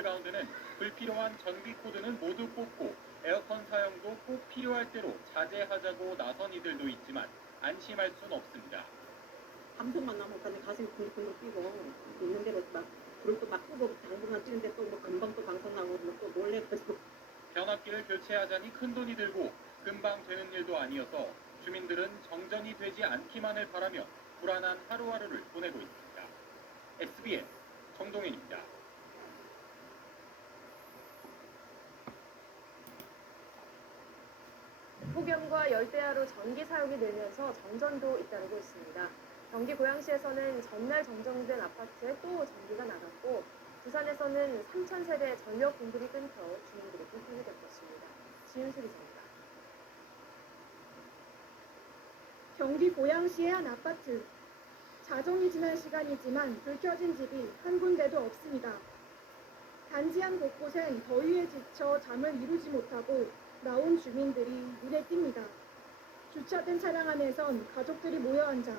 주민들 가운데는 불필요한 전기 코드는 모두 꽂고 에어컨 사용도 꼭 필요할 때로 자제하자고 나선 이들도 있지만 안심할 순 없습니다. 밤새만 나면 가슴이 쿵쿵 뛰고 있는 대로 막 불을 또 막 끄고 당분간 뛰는데 또 뭐 금방 또 방송 나오고 또 몰래 가지고 변압기를 교체하자니 큰돈이 들고 금방 되는 일도 아니어서 주민들은 정전이 되지 않기만을 바라며 불안한 하루하루를 보내고 있습니다. SBS 정동현입니다. 폭염과 열대야로 전기 사용이 늘면서 정전도 잇따르고 있습니다. 경기 고양시에서는 전날 정전된 아파트에 또 전기가 나갔고 부산에서는 3,000세대 전력 공급이 끊겨 주민들이 불편을 겪었습니다. 지윤수 기자입니다. 경기 고양시의 한 아파트. 자정이 지난 시간이지만 불 켜진 집이 한 군데도 없습니다. 단지 한 곳곳엔 더위에 지쳐 잠을 이루지 못하고 나온 주민들이 눈에 띕니다. 주차된 차량 안에선 가족들이 모여 앉아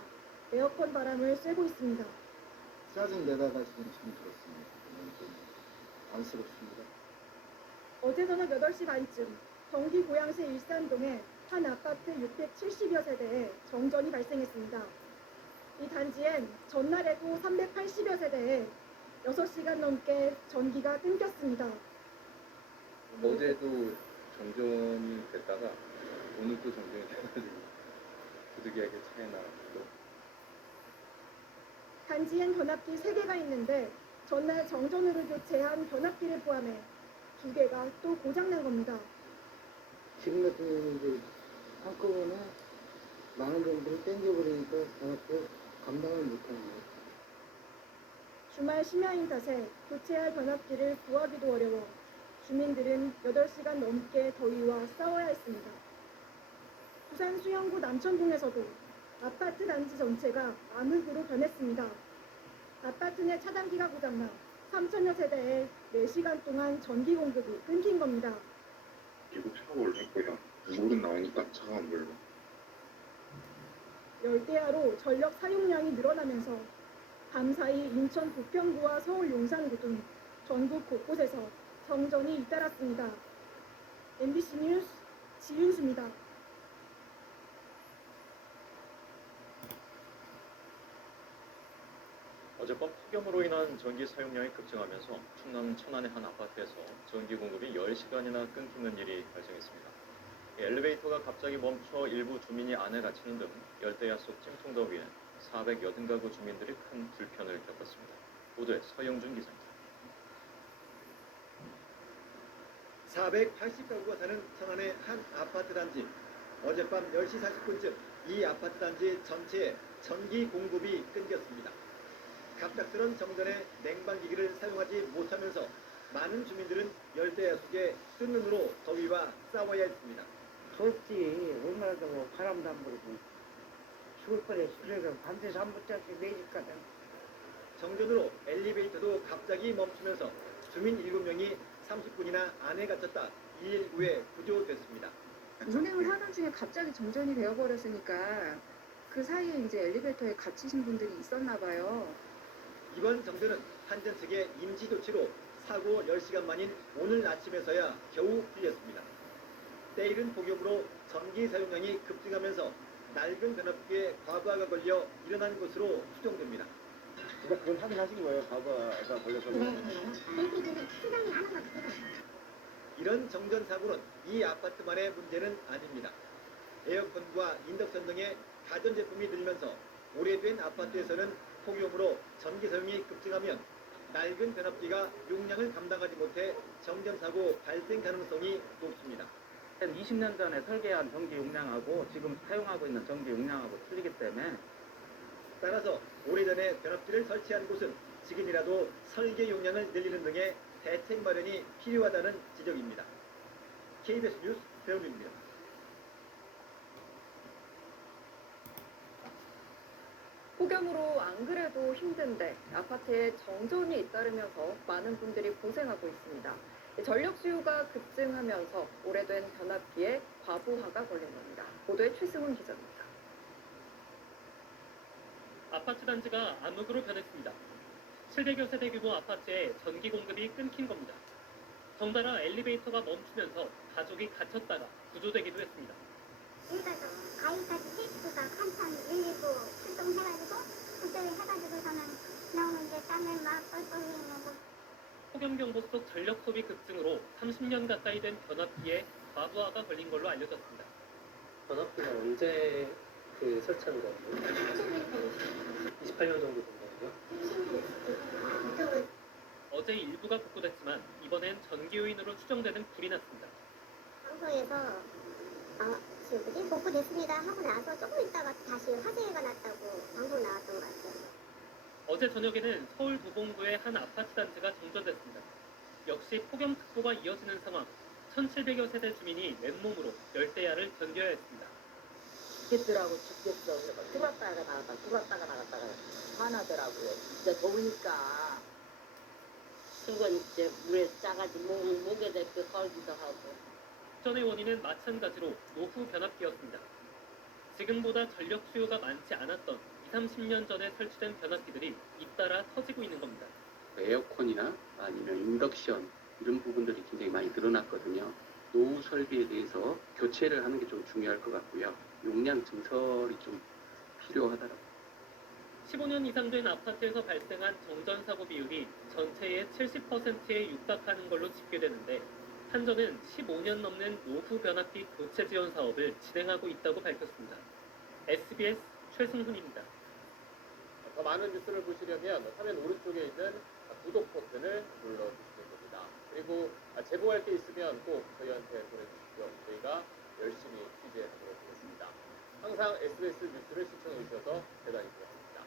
에어컨 바람을 쐬고 있습니다. 짜증 내다가 지금 들었습니다. 좀 안쓰럽습니다. 어제 저녁 8시 반쯤 경기 고양시 일산동의 한 아파트 670여 세대에 정전이 발생했습니다. 이 단지엔 전날에도 380여 세대에 6시간 넘게 전기가 끊겼습니다. 어제도 정전이 됐다가 오늘 또 정전이 돼가지고 부득이하게 차에 나갔고. 단지엔 변압기 3개가 있는데 전날 정전으로 교체한 변압기를 포함해 2개가 또 고장난 겁니다. 지금 같은 경우는 이제 한꺼번에 많은 정도를 땡겨버리니까 변압도 감당을 못하는 거예요. 주말 심야인 탓에 교체할 변압기를 구하기도 어려워 주민들은 8시간 넘게 더위와 싸워야 했습니다. 부산 수영구 남천동에서도 아파트 단지 전체가 암흑으로 변했습니다. 아파트 내 차단기가 고장나 3,000여 세대에 4시간 동안 전기 공급이 끊긴 겁니다. 계속 차가 올랐고요. 물은 나오니까 차가 안 불러. 열대야로 전력 사용량이 늘어나면서 밤사이 인천 부평구와 서울 용산구 등 전국 곳곳에서 정전이 잇따랐습니다. MBC 뉴스 지윤수입니다. 어젯밤 폭염으로 인한 전기 사용량이 급증하면서 충남 천안의 한 아파트에서 전기 공급이 10시간이나 끊기는 일이 발생했습니다. 엘리베이터가 갑자기 멈춰 일부 주민이 안에 갇히는 등 열대야 속 찜통더위에 480가구 주민들이 큰 불편을 겪었습니다. 보도에 서영준 기자입니다. 480가구가 사는 천안의 한 아파트 단지. 어젯밤 10시 40분쯤 이 아파트 단지 전체에 전기 공급이 끊겼습니다. 갑작스런 정전에 냉방기기를 사용하지 못하면서 많은 주민들은 열대야 속에 뜬 눈으로 더위와 싸워야 했습니다. 덥지. 얼마나 더워. 바람도 안 불고 죽을 뻔했어. 그래서 밤새 잠못 잤지. 매직거든. 정전으로 엘리베이터도 갑자기 멈추면서 주민 7명이 30분이나 안에 갇혔다 2일 후에 구조됐습니다. 운행을 하던 중에 갑자기 정전이 되어버렸으니까 그 사이에 이제 엘리베이터에 갇히신 분들이 있었나 봐요. 이번 정전은 한전 측의 임시 조치로 사고 10시간 만인 오늘 아침에서야 겨우 풀렸습니다. 때이른 폭염으로 전기 사용량이 급증하면서 낡은 변압기에 과부하가 걸려 일어난 것으로 추정됩니다. 그건 확인하신 거예요? 과부하가 걸려서? 이런 정전 사고는 이 아파트만의 문제는 아닙니다. 에어컨과 인덕션 등의 가전제품이 늘면서 오래된 아파트에서는 폭염으로 전기 사용이 급증하면 낡은 변압기가 용량을 감당하지 못해 정전 사고 발생 가능성이 높습니다. 20년 전에 설계한 전기 용량하고 지금 사용하고 있는 전기 용량하고 틀리기 때문에 따라서 오래전에 변압기를 설치한 곳은 지금이라도 설계 용량을 늘리는 등의 대책 마련이 필요하다는 지적입니다. KBS 뉴스 배우입니다. 폭염으로 안 그래도 힘든데 아파트에 정전이 잇따르면서 많은 분들이 고생하고 있습니다. 전력 수요가 급증하면서 오래된 변압기에 과부하가 걸린 겁니다. 보도에 최승훈 기자입니다. 아파트 단지가 암흑으로 변했습니다. 700여 세대 규모 아파트에 전기 공급이 끊긴 겁니다. 덩달아 엘리베이터가 멈추면서 가족이 갇혔다가 구조되기도 했습니다. 여기가서 아이까지 셋이가 한참 119 출동해가지고 구조해가지고서는 나오는데 땀을 막 뻘뻘 흘리고 폭염경보 속 전력 소비 급증으로 30년 가까이 된 변압기에 과부하가 걸린 걸로 알려졌습니다. 변압기가 언제 설치한 거예요? 28년 정도 된 거예요? 어제 일부가 복구됐지만 이번엔 전기 요인으로 추정되는 불이 났습니다. 방송에서 지금 복구됐습니다 하고 나서 조금 있다가 다시 화재가 났다고 방송 나왔던 것 같아요. 어제 저녁에는 서울 도봉구의 한 아파트 단지가 정전됐습니다. 역시 폭염특보가 이어지는 상황, 1,700여 세대 주민이 맨몸으로 열대야를 견뎌야 했습니다. 죽겠더라고 죽겠어. 그래서 들어왔다가 나갔다가 화나더라고요. 진짜 더우니까 수건 이제 물에 짜가지고 목에 대고 걸기도 하고. 전의 원인은 마찬가지로 노후 변압기였습니다. 지금보다 전력 수요가 많지 않았던 20-30년 전에 설치된 변압기들이 잇따라 터지고 있는 겁니다. 에어컨이나 아니면 인덕션 이런 부분들이 굉장히 많이 늘어났거든요. 노후 설비에 대해서 교체를 하는 게 좀 중요할 것 같고요. 용량 증설이 좀 필요하더라고요. 15년 이상 된 아파트에서 발생한 정전 사고 비율이 전체의 70%에 육박하는 걸로 집계되는데 한전은 15년 넘는 노후 변압기 교체 지원 사업을 진행하고 있다고 밝혔습니다. SBS 최승훈입니다. 더 많은 뉴스를 보시려면 화면 오른쪽에 있는 구독 버튼을 눌러주시면 됩니다. 그리고 제보할 게 있으면 꼭 저희한테 보내주십시오. 저희가 열심히 취재하도록 하겠습니다. 항상 SBS 뉴스를 시청해 주셔서 대단히 고맙습니다.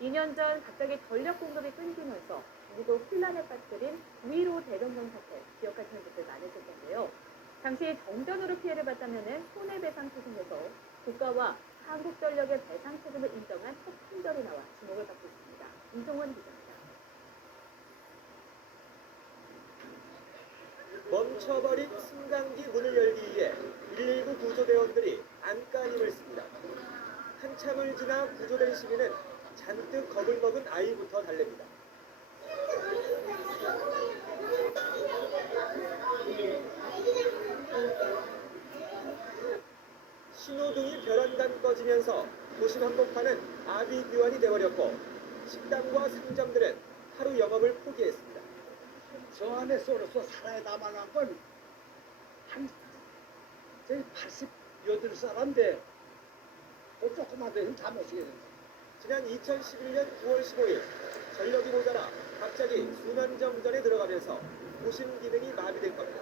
이 년 전 갑자기 전력 공급이 끊기면서 미국 핀란드에 빠뜨린 위로 대전정 사태 기억하시는 분들 많으실 텐데요. 당시 정전으로 피해를 봤다면 손해배상 소송에서 국가와 한국전력의 배상 책임을 인정한 첫 판결이 나와 주목을 받고 있습니다. 이종원 기자입니다. 멈춰버린 승강기 문을 열기 위해 119 구조대원들이 안간힘을 씁니다. 한참을 지나 구조된 시민은 잔뜩 겁을 먹은 아이부터 달랩니다. 신호등이 별안간 꺼지면서 도심 한복판은 아비규환이 되어버렸고 식당과 상점들은 하루 영업을 포기했습니다. 저 안에 쏘로서 살아야 남아난 건 한 88살인데 또 조금만 더 힘 잠으시게 된다. 지난 2011년 9월 15일 전력이 모자라 갑자기 순환정전에 들어가면서 도심 기능이 마비된 겁니다.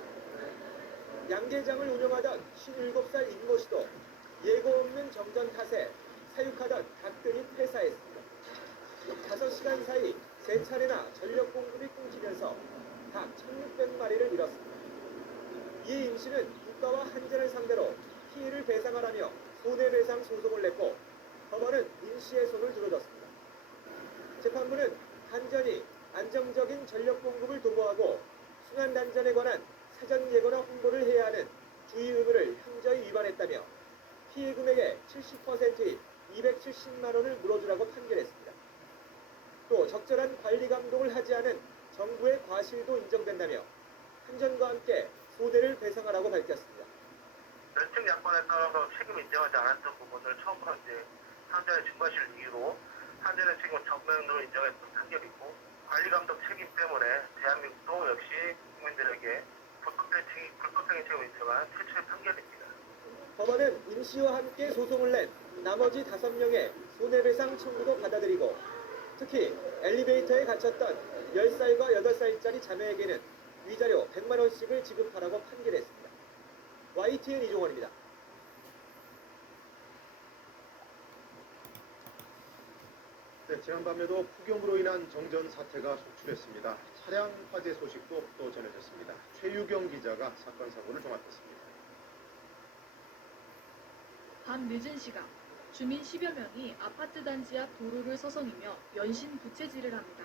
양계장을 운영하던 57살 임모 씨도 예고 없는 정전 탓에 사육하던 닭들이 폐사했습니다. 5시간 사이 3차례나 전력 공급이 끊기면서 닭 1,600마리를 잃었습니다. 이에 임 씨는 국가와 한전을 상대로 피해를 배상하라며 손해배상 소송을 냈고 법원은 임 씨의 손을 들어줬습니다. 재판부는 한전이 안정적인 전력 공급을 도모하고 순환단전에 관한 사전 예고나 홍보를 해야 하는 주의 의무를 현저히 위반했다며 피해 금액의 70%인 270만 원을 물어주라고 판결했습니다. 또 적절한 관리 감독을 하지 않은 정부의 과실도 인정된다며 한전과 함께 손해를 배상하라고 밝혔습니다. 면책 약관에 따라서 책임 인정하지 않았던 부분을 처음으로 이제 한전의 증과실 이유로 한전의 책임을 전면으로 인정했던 판결이고 관리 감독 책임 때문에 대한민국도 역시 국민들에게 불법적인 책임을 인정한 최초의 판결입니다. 법원은 임 씨와 함께 소송을 낸 나머지 5명의 손해배상 청구도 받아들이고 특히 엘리베이터에 갇혔던 10살과 8살짜리 자매에게는 위자료 100만 원씩을 지급하라고 판결했습니다. YTN 이종원입니다. 네, 지난밤에도 폭염으로 인한 정전 사태가 속출했습니다. 차량 화재 소식도 또 전해졌습니다. 최유경 기자가 사건 사고를 종합했습니다. 밤 늦은 시각 주민 10여 명이 아파트 단지 앞 도로를 서성이며 연신 부채질을 합니다.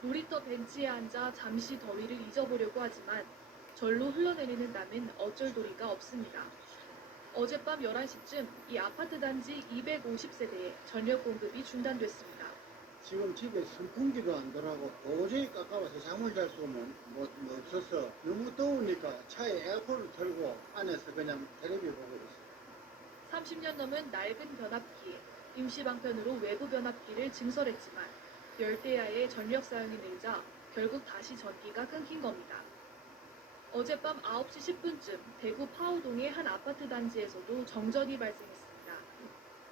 놀이터 벤치에 앉아 잠시 더위를 잊어보려고 하지만 절로 흘러내리는 땀은 어쩔 도리가 없습니다. 어젯밤 11시쯤 이 아파트 단지 250세대에 전력 공급이 중단됐습니다. 지금 집에 선풍기도 안 들어가고 도저히 깎아와서 잠을 잘 수가 없어서 너무 더우니까 차에 에어컨을 틀고 안에서 그냥 텔레비 보고 있어요. 30년 넘은 낡은 변압기, 임시 방편으로 외부 변압기를 증설했지만 열대야의 전력 사용이 늘자 결국 다시 전기가 끊긴 겁니다. 어젯밤 9시 10분쯤 대구 파우동의 한 아파트 단지에서도 정전이 발생했습니다.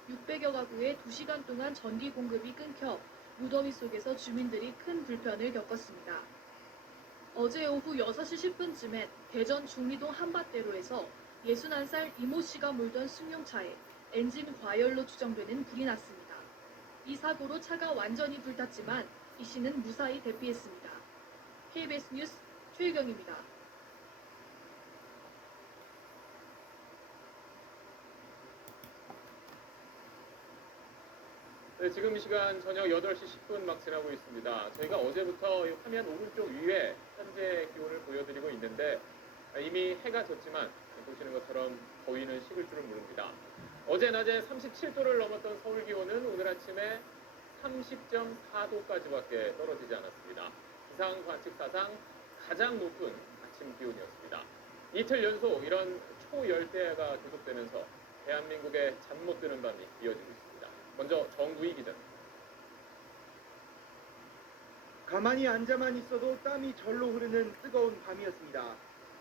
600여 가구에 2시간 동안 전기 공급이 끊겨 무더위 속에서 주민들이 큰 불편을 겪었습니다. 어제 오후 6시 10분쯤엔 대전 중리동 한밭대로에서 61살 이모 씨가 몰던 승용차에 엔진 과열로 추정되는 불이 났습니다. 이 사고로 차가 완전히 불탔지만 이 씨는 무사히 대피했습니다. KBS 뉴스 최유경입니다. 네, 지금 이 시간 저녁 8시 10분 막 지나고 있습니다. 저희가 어제부터 이 화면 오른쪽 위에 현재 기온을 보여드리고 있는데 이미 해가 졌지만 보시는 것처럼 더위는 식을 줄은 모릅니다. 어제 낮에 37도를 넘었던 서울 기온은 오늘 아침에 30.4도까지밖에 떨어지지 않았습니다. 기상 관측 사상 가장 높은 아침 기온이었습니다. 이틀 연속 이런 초열대야가 계속되면서 대한민국의 잠 못 드는 밤이 이어지고 있습니다. 먼저 정부희 기자입니다. 가만히 앉아만 있어도 땀이 절로 흐르는 뜨거운 밤이었습니다.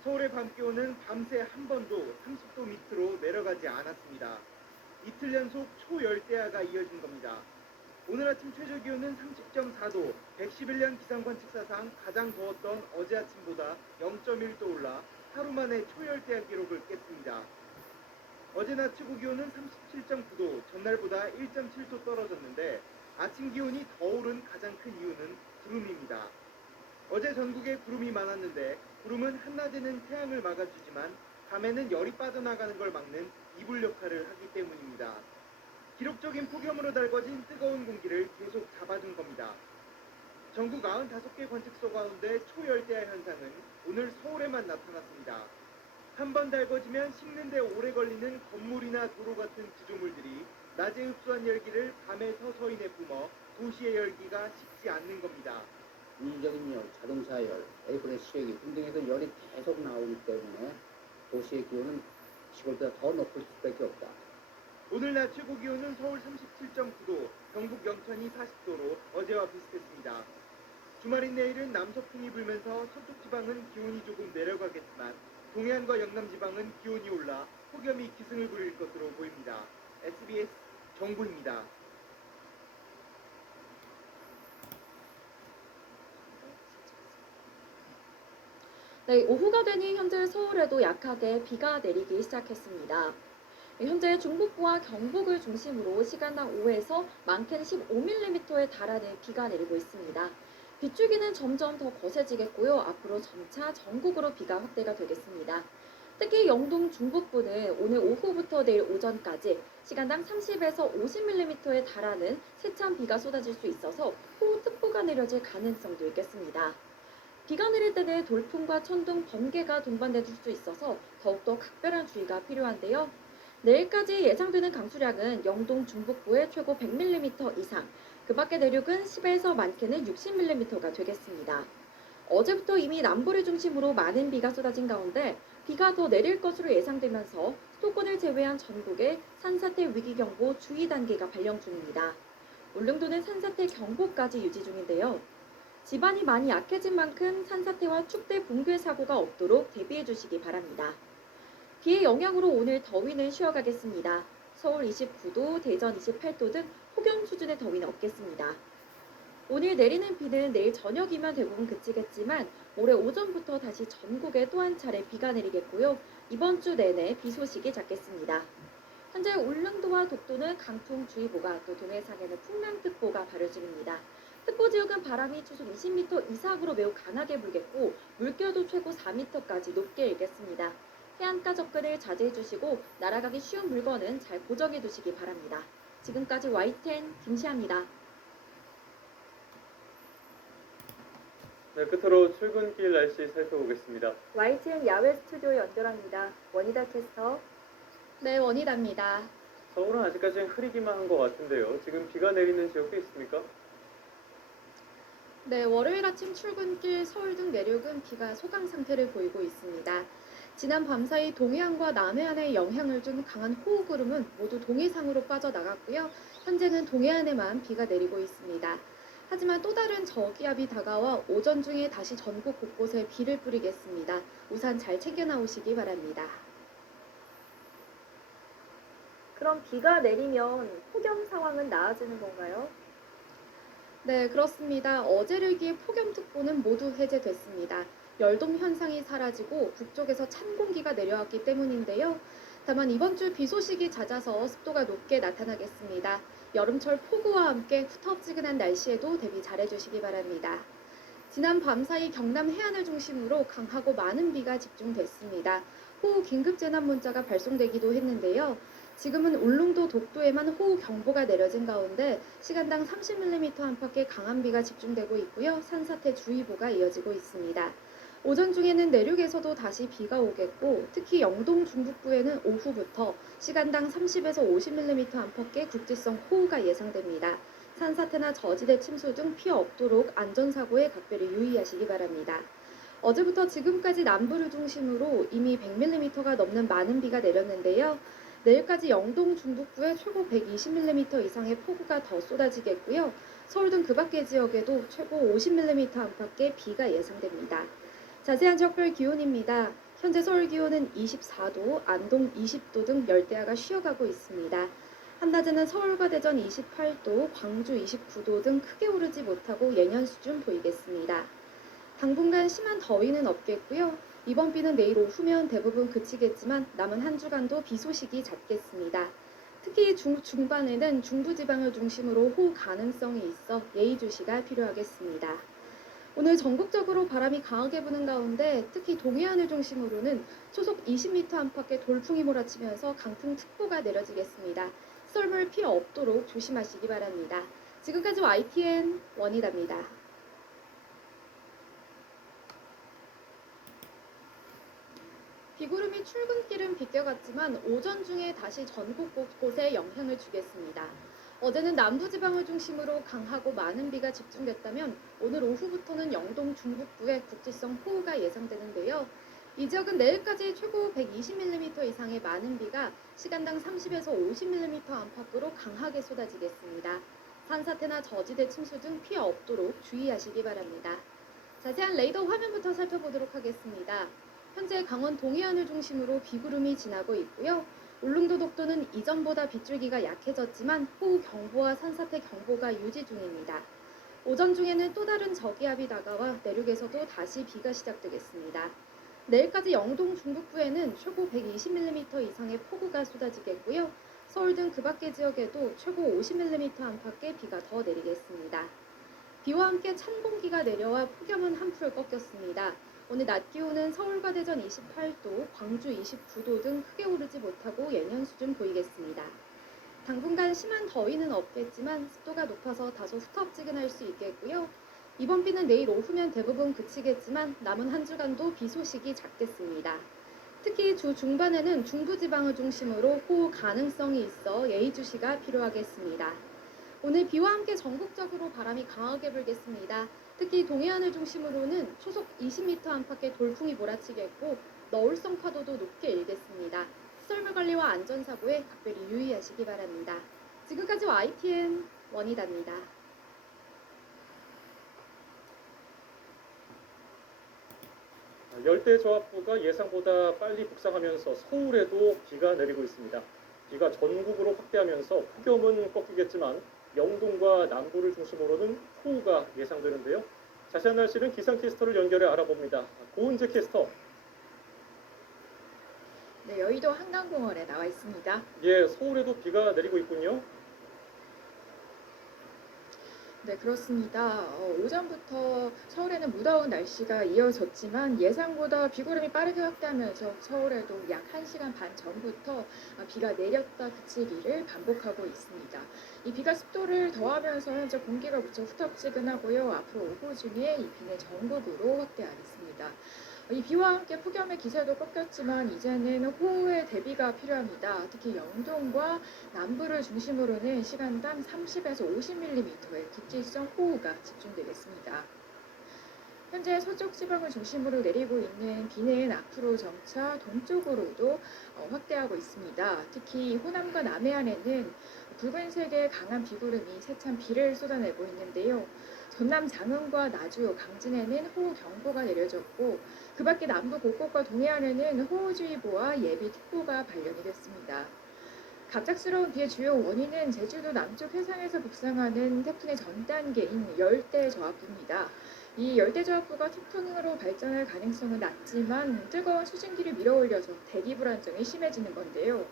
서울의 밤 기온은 밤새 한 번도 30도 밑으로 내려가지 않았습니다. 이틀 연속 초열대야가 이어진 겁니다. 오늘 아침 최저 기온은 30.4도, 111년 기상관측사상 가장 더웠던 어제 아침보다 0.1도 올라 하루 만에 초열대야 기록을 깼습니다. 어제 낮 최고 기온은 37.9도, 전날보다 1.7도 떨어졌는데 아침 기온이 더 오른 가장 큰 이유는 구름입니다. 어제 전국에 구름이 많았는데 구름은 한낮에는 태양을 막아주지만 밤에는 열이 빠져나가는 걸 막는 이불 역할을 하기 때문입니다. 기록적인 폭염으로 달궈진 뜨거운 공기를 계속 잡아준 겁니다. 전국 95개 관측소 가운데 초열대야 현상은 오늘 서울에만 나타났습니다. 한 번 달궈지면 식는 데 오래 걸리는 건물이나 도로 같은 구조물들이 낮에 흡수한 열기를 밤에 서서히 내뿜어 도시의 열기가 식지 않는 겁니다. 물리적인 열, 자동차 열, 에어컨의 시외기 등등에서 열이 계속 나오기 때문에 도시의 기온은 시골보다 더 높을 수밖에 없다. 오늘 낮 최고 기온은 서울 37.9도, 경북 영천이 40도로 어제와 비슷했습니다. 주말인 내일은 남서풍이 불면서 서쪽 지방은 기온이 조금 내려가겠지만 동해안과 영남 지방은 기온이 올라 폭염이 기승을 부릴 것으로 보입니다. SBS 정부입니다. 네, 오후가 되니 현재 서울에도 약하게 비가 내리기 시작했습니다. 현재 중북부와 경북을 중심으로 시간당 5에서 많게는 15mm에 달하는 비가 내리고 있습니다. 빗줄기는 점점 더 거세지겠고요. 앞으로 점차 전국으로 비가 확대가 되겠습니다. 특히 영동 중북부는 오늘 오후부터 내일 오전까지 시간당 30에서 50mm에 달하는 세찬 비가 쏟아질 수 있어서 호우특보가 내려질 가능성도 있겠습니다. 비가 내릴 때는 돌풍과 천둥, 번개가 동반될 수 있어서 더욱더 각별한 주의가 필요한데요. 내일까지 예상되는 강수량은 영동 중북부에 최고 100mm 이상, 그 밖의 내륙은 10에서 많게는 60mm가 되겠습니다. 어제부터 이미 남부를 중심으로 많은 비가 쏟아진 가운데 비가 더 내릴 것으로 예상되면서 수도권을 제외한 전국에 산사태 위기경보 주의 단계가 발령 중입니다. 울릉도는 산사태 경보까지 유지 중인데요. 지반이 많이 약해진 만큼 산사태와 축대 붕괴 사고가 없도록 대비해 주시기 바랍니다. 비의 영향으로 오늘 더위는 쉬어가겠습니다. 서울 29도, 대전 28도 등 폭염 수준의 더위는 없겠습니다. 오늘 내리는 비는 내일 저녁이면 대부분 그치겠지만 모레 오전부터 다시 전국에 또 한 차례 비가 내리겠고요. 이번 주 내내 비 소식이 잦겠습니다. 현재 울릉도와 독도는 강풍주의보가 또 동해상에는 풍랑특보가 발효 중입니다. 특보 지역은 바람이 초속 20m 이상으로 매우 강하게 불겠고 물결도 최고 4m까지 높게 일겠습니다. 해안가 접근을 자제해 주시고 날아가기 쉬운 물건은 잘 고정해 두시기 바랍니다. 지금까지 YTN 김시아입니다. 네, 끝으로 출근길 날씨 살펴보겠습니다. YTN 야외 스튜디오 연결합니다. 원희다 캐스터. 네, 원희다입니다. 서울은 아직까지 흐리기만 한 것 같은데요. 지금 비가 내리는 지역도 있습니까? 네, 월요일 아침 출근길 서울 등 내륙은 비가 소강 상태를 보이고 있습니다. 지난 밤사이 동해안과 남해안에 영향을 준 강한 호우구름은 모두 동해상으로 빠져나갔고요. 현재는 동해안에만 비가 내리고 있습니다. 하지만 또 다른 저기압이 다가와 오전 중에 다시 전국 곳곳에 비를 뿌리겠습니다. 우산 잘 챙겨 나오시기 바랍니다. 그럼 비가 내리면 폭염 상황은 나아지는 건가요? 네, 그렇습니다. 어제를 기해 폭염특보는 모두 해제됐습니다. 열돔 현상이 사라지고 북쪽에서 찬 공기가 내려왔기 때문인데요. 다만 이번 주 비 소식이 잦아서 습도가 높게 나타나겠습니다. 여름철 폭우와 함께 후텁지근한 날씨에도 대비 잘해주시기 바랍니다. 지난 밤사이 경남 해안을 중심으로 강하고 많은 비가 집중됐습니다. 호우 긴급재난 문자가 발송되기도 했는데요. 지금은 울릉도 독도에만 호우 경보가 내려진 가운데 시간당 30mm 안팎의 강한 비가 집중되고 있고요. 산사태 주의보가 이어지고 있습니다. 오전 중에는 내륙에서도 다시 비가 오겠고 특히 영동 중북부에는 오후부터 시간당 30에서 50mm 안팎의 국지성 호우가 예상됩니다. 산사태나 저지대 침수 등 피해 없도록 안전사고에 각별히 유의하시기 바랍니다. 어제부터 지금까지 남부를 중심으로 이미 100mm가 넘는 많은 비가 내렸는데요. 내일까지 영동 중북부에 최고 120mm 이상의 폭우가 더 쏟아지겠고요. 서울 등 그 밖의 지역에도 최고 50mm 안팎의 비가 예상됩니다. 자세한 지역별 기온입니다. 현재 서울 기온은 24도, 안동 20도 등 열대야가 쉬어가고 있습니다. 한낮에는 서울과 대전 28도, 광주 29도 등 크게 오르지 못하고 예년 수준 보이겠습니다. 당분간 심한 더위는 없겠고요. 이번 비는 내일 오후면 대부분 그치겠지만 남은 한 주간도 비 소식이 잦겠습니다. 특히 중반에는 중부지방을 중심으로 호우 가능성이 있어 예의주시가 필요하겠습니다. 오늘 전국적으로 바람이 강하게 부는 가운데 특히 동해안을 중심으로는 초속 20m 안팎의 돌풍이 몰아치면서 강풍특보가 내려지겠습니다. 썰물 피해 없도록 조심하시기 바랍니다. 지금까지 YTN 원희다입니다. 비구름이 출근길은 비껴갔지만 오전 중에 다시 전국 곳곳에 영향을 주겠습니다. 어제는 남부지방을 중심으로 강하고 많은 비가 집중됐다면 오늘 오후부터는 영동 중북부에 국지성 호우가 예상되는데요. 이 지역은 내일까지 최고 120mm 이상의 많은 비가 시간당 30에서 50mm 안팎으로 강하게 쏟아지겠습니다. 산사태나 저지대 침수 등 피해 없도록 주의하시기 바랍니다. 자세한 레이더 화면부터 살펴보도록 하겠습니다. 현재 강원 동해안을 중심으로 비구름이 지나고 있고요. 울릉도 독도는 이전보다 빗줄기가 약해졌지만 호우 경보와 산사태 경보가 유지 중입니다. 오전 중에는 또 다른 저기압이 다가와 내륙에서도 다시 비가 시작되겠습니다. 내일까지 영동 중북부에는 최고 120mm 이상의 폭우가 쏟아지겠고요. 서울 등 그 밖의 지역에도 최고 50mm 안팎의 비가 더 내리겠습니다. 비와 함께 찬 공기가 내려와 폭염은 한풀 꺾였습니다. 오늘 낮 기온은 서울과 대전 28도, 광주 29도 등 크게 오르지 못하고 예년 수준 보이겠습니다. 당분간 심한 더위는 없겠지만 습도가 높아서 다소 후텁지근할 수 있겠고요. 이번 비는 내일 오후면 대부분 그치겠지만 남은 한 주간도 비 소식이 잦겠습니다. 특히 주 중반에는 중부지방을 중심으로 호우 가능성이 있어 예의주시가 필요하겠습니다. 오늘 비와 함께 전국적으로 바람이 강하게 불겠습니다. 특히 동해안을 중심으로는 초속 20m 안팎의 돌풍이 몰아치겠고 너울성 파도도 높게 일겠습니다. 썰물 관리와 안전사고에 각별히 유의하시기 바랍니다. 지금까지 YTN 원희다입니다. 열대저압부가 예상보다 빨리 북상하면서 서울에도 비가 내리고 있습니다. 비가 전국으로 확대하면서 폭염은 꺾이겠지만 영동과 남부를 중심으로는 호우가 예상되는데요. 자세한 날씨는 기상캐스터를 연결해 알아봅니다. 고은재 캐스터. 네, 여의도 한강공원에 나와 있습니다. 예, 서울에도 비가 내리고 있군요. 네, 그렇습니다. 오전부터 서울에는 무더운 날씨가 이어졌지만 예상보다 비구름이 빠르게 확대하면서 서울에도 약 1시간 반 전부터 비가 내렸다 그치기를 반복하고 있습니다. 이 비가 습도를 더하면서 현재 공기가 무척 후텁지근하고요. 앞으로 오후 중에 이 비는 전국으로 확대하겠습니다. 이 비와 함께 폭염의 기세도 꺾였지만 이제는 호우의 대비가 필요합니다. 특히 영동과 남부를 중심으로는 시간당 30에서 50mm의 국지성 호우가 집중되겠습니다. 현재 서쪽 지방을 중심으로 내리고 있는 비는 앞으로 점차 동쪽으로도 확대하고 있습니다. 특히 호남과 남해안에는 붉은색의 강한 비구름이 세찬 비를 쏟아내고 있는데요. 전남 장흥과 나주, 강진에는 호우경보가 내려졌고 그 밖에 남부 곳곳과 동해안에는 호우주의보와 예비특보가 발령이 됐습니다. 갑작스러운 비의 주요 원인은 제주도 남쪽 해상에서 북상하는 태풍의 전 단계인 열대저하부입니다. 이 열대저하부가 태풍으로 발전할 가능성은 낮지만 뜨거운 수증기를 밀어올려서 대기 불안정이 심해지는 건데요.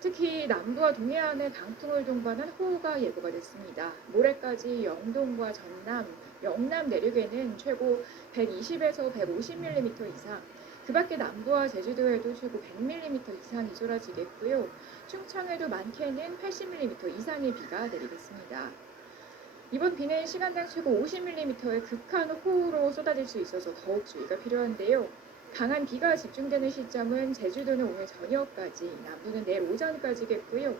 특히 남부와 동해안에 강풍을 동반한 호우가 예보가 됐습니다. 모레까지 영동과 전남, 영남 내륙에는 최고 120에서 150mm 이상, 그 밖에 남부와 제주도에도 최고 100mm 이상이 쏟아지겠고요. 충청에도 많게는 80mm 이상의 비가 내리겠습니다. 이번 비는 시간당 최고 50mm의 극한 호우로 쏟아질 수 있어서 더욱 주의가 필요한데요. 강한 비가 집중되는 시점은 제주도는 오늘 저녁까지, 남부는 내일 오전까지겠고요.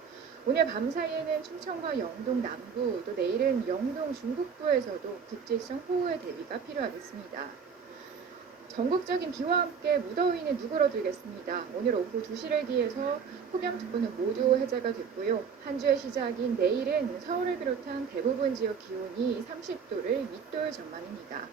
오늘 밤 사이에는 충청과 영동 남부, 또 내일은 영동 중북부에서도 국지성 호우의 대비가 필요하겠습니다. 전국적인 비와 함께 무더위는 누그러들겠습니다. 오늘 오후 2시를 기해서 폭염특보는 모두 해제가 됐고요. 한 주의 시작인 내일은 서울을 비롯한 대부분 지역 기온이 30도를 밑돌 전망입니다.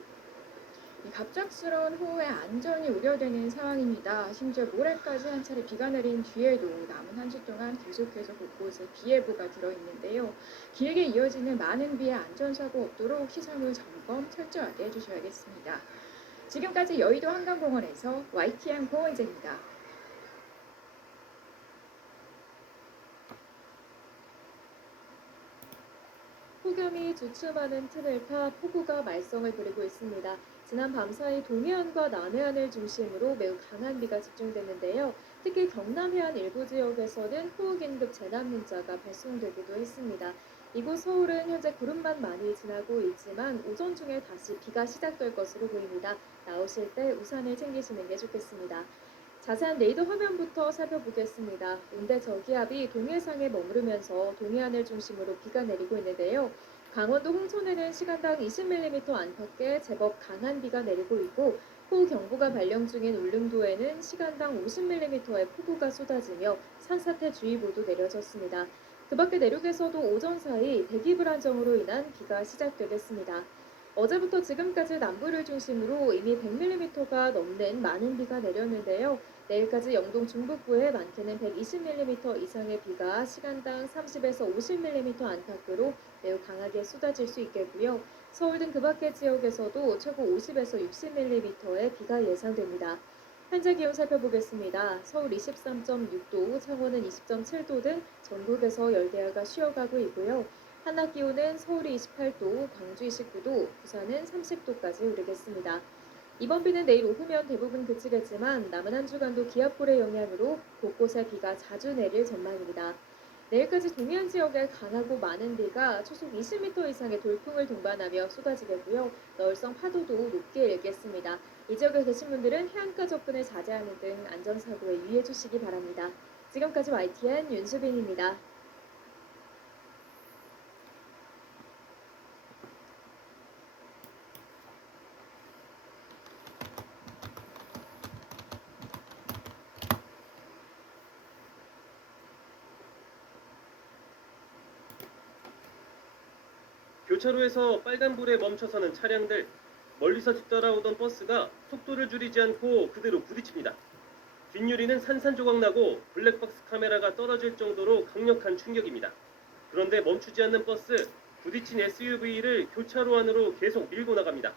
갑작스러운 호우의 안전이 우려되는 상황입니다. 심지어 모레까지 한 차례 비가 내린 뒤에도 남은 한 주 동안 계속해서 곳곳에 비 예보가 들어있는데요. 길게 이어지는 많은 비에 안전사고 없도록 시설물 점검 철저하게 해주셔야겠습니다. 지금까지 여의도 한강공원에서 YTN 고은재입니다. 폭염이 주춤하는 틈을 타 폭우가 말썽을 부리고 있습니다. 지난 밤사이 동해안과 남해안을 중심으로 매우 강한 비가 집중됐는데요. 특히 경남 해안 일부 지역에서는 호우긴급 재난문자가 발송되기도 했습니다. 이곳 서울은 현재 구름만 많이 지나고 있지만 오전 중에 다시 비가 시작될 것으로 보입니다. 나오실 때 우산을 챙기시는 게 좋겠습니다. 자세한 레이더 화면부터 살펴보겠습니다. 온대 저기압이 동해상에 머무르면서 동해안을 중심으로 비가 내리고 있는데요. 강원도 홍천에는 시간당 20mm 안팎의 제법 강한 비가 내리고 있고 호우경보가 발령 중인 울릉도에는 시간당 50mm의 폭우가 쏟아지며 산사태주의보도 내려졌습니다. 그 밖에 내륙에서도 오전 사이 대기 불안정으로 인한 비가 시작되겠습니다. 어제부터 지금까지 남부를 중심으로 이미 100mm가 넘는 많은 비가 내렸는데요. 내일까지 영동 중북부에 많게는 120mm 이상의 비가 시간당 30에서 50mm 안팎으로 매우 강하게 쏟아질 수 있겠고요. 서울 등 그 밖의 지역에서도 최고 50에서 60mm의 비가 예상됩니다. 현재 기온 살펴보겠습니다. 서울 23.6도, 창원은 20.7도 등 전국에서 열대야가 쉬어가고 있고요. 한낮 기온은 서울이 28도, 광주 29도, 부산은 30도까지 오르겠습니다. 이번 비는 내일 오후면 대부분 그치겠지만 남은 한 주간도 기압골의 영향으로 곳곳에 비가 자주 내릴 전망입니다. 내일까지 동해안 지역에 강하고 많은 비가 초속 20m 이상의 돌풍을 동반하며 쏟아지겠고요. 너울성 파도도 높게 일겠습니다. 이 지역에 계신 분들은 해안가 접근을 자제하는 등 안전사고에 유의해 주시기 바랍니다. 지금까지 YTN 윤수빈입니다. 교차로에서 빨간불에 멈춰서는 차량들, 멀리서 뒤따라오던 버스가 속도를 줄이지 않고 그대로 부딪힙니다. 뒷유리는 산산조각나고 블랙박스 카메라가 떨어질 정도로 강력한 충격입니다. 그런데 멈추지 않는 버스, 부딪힌 SUV를 교차로 안으로 계속 밀고 나갑니다.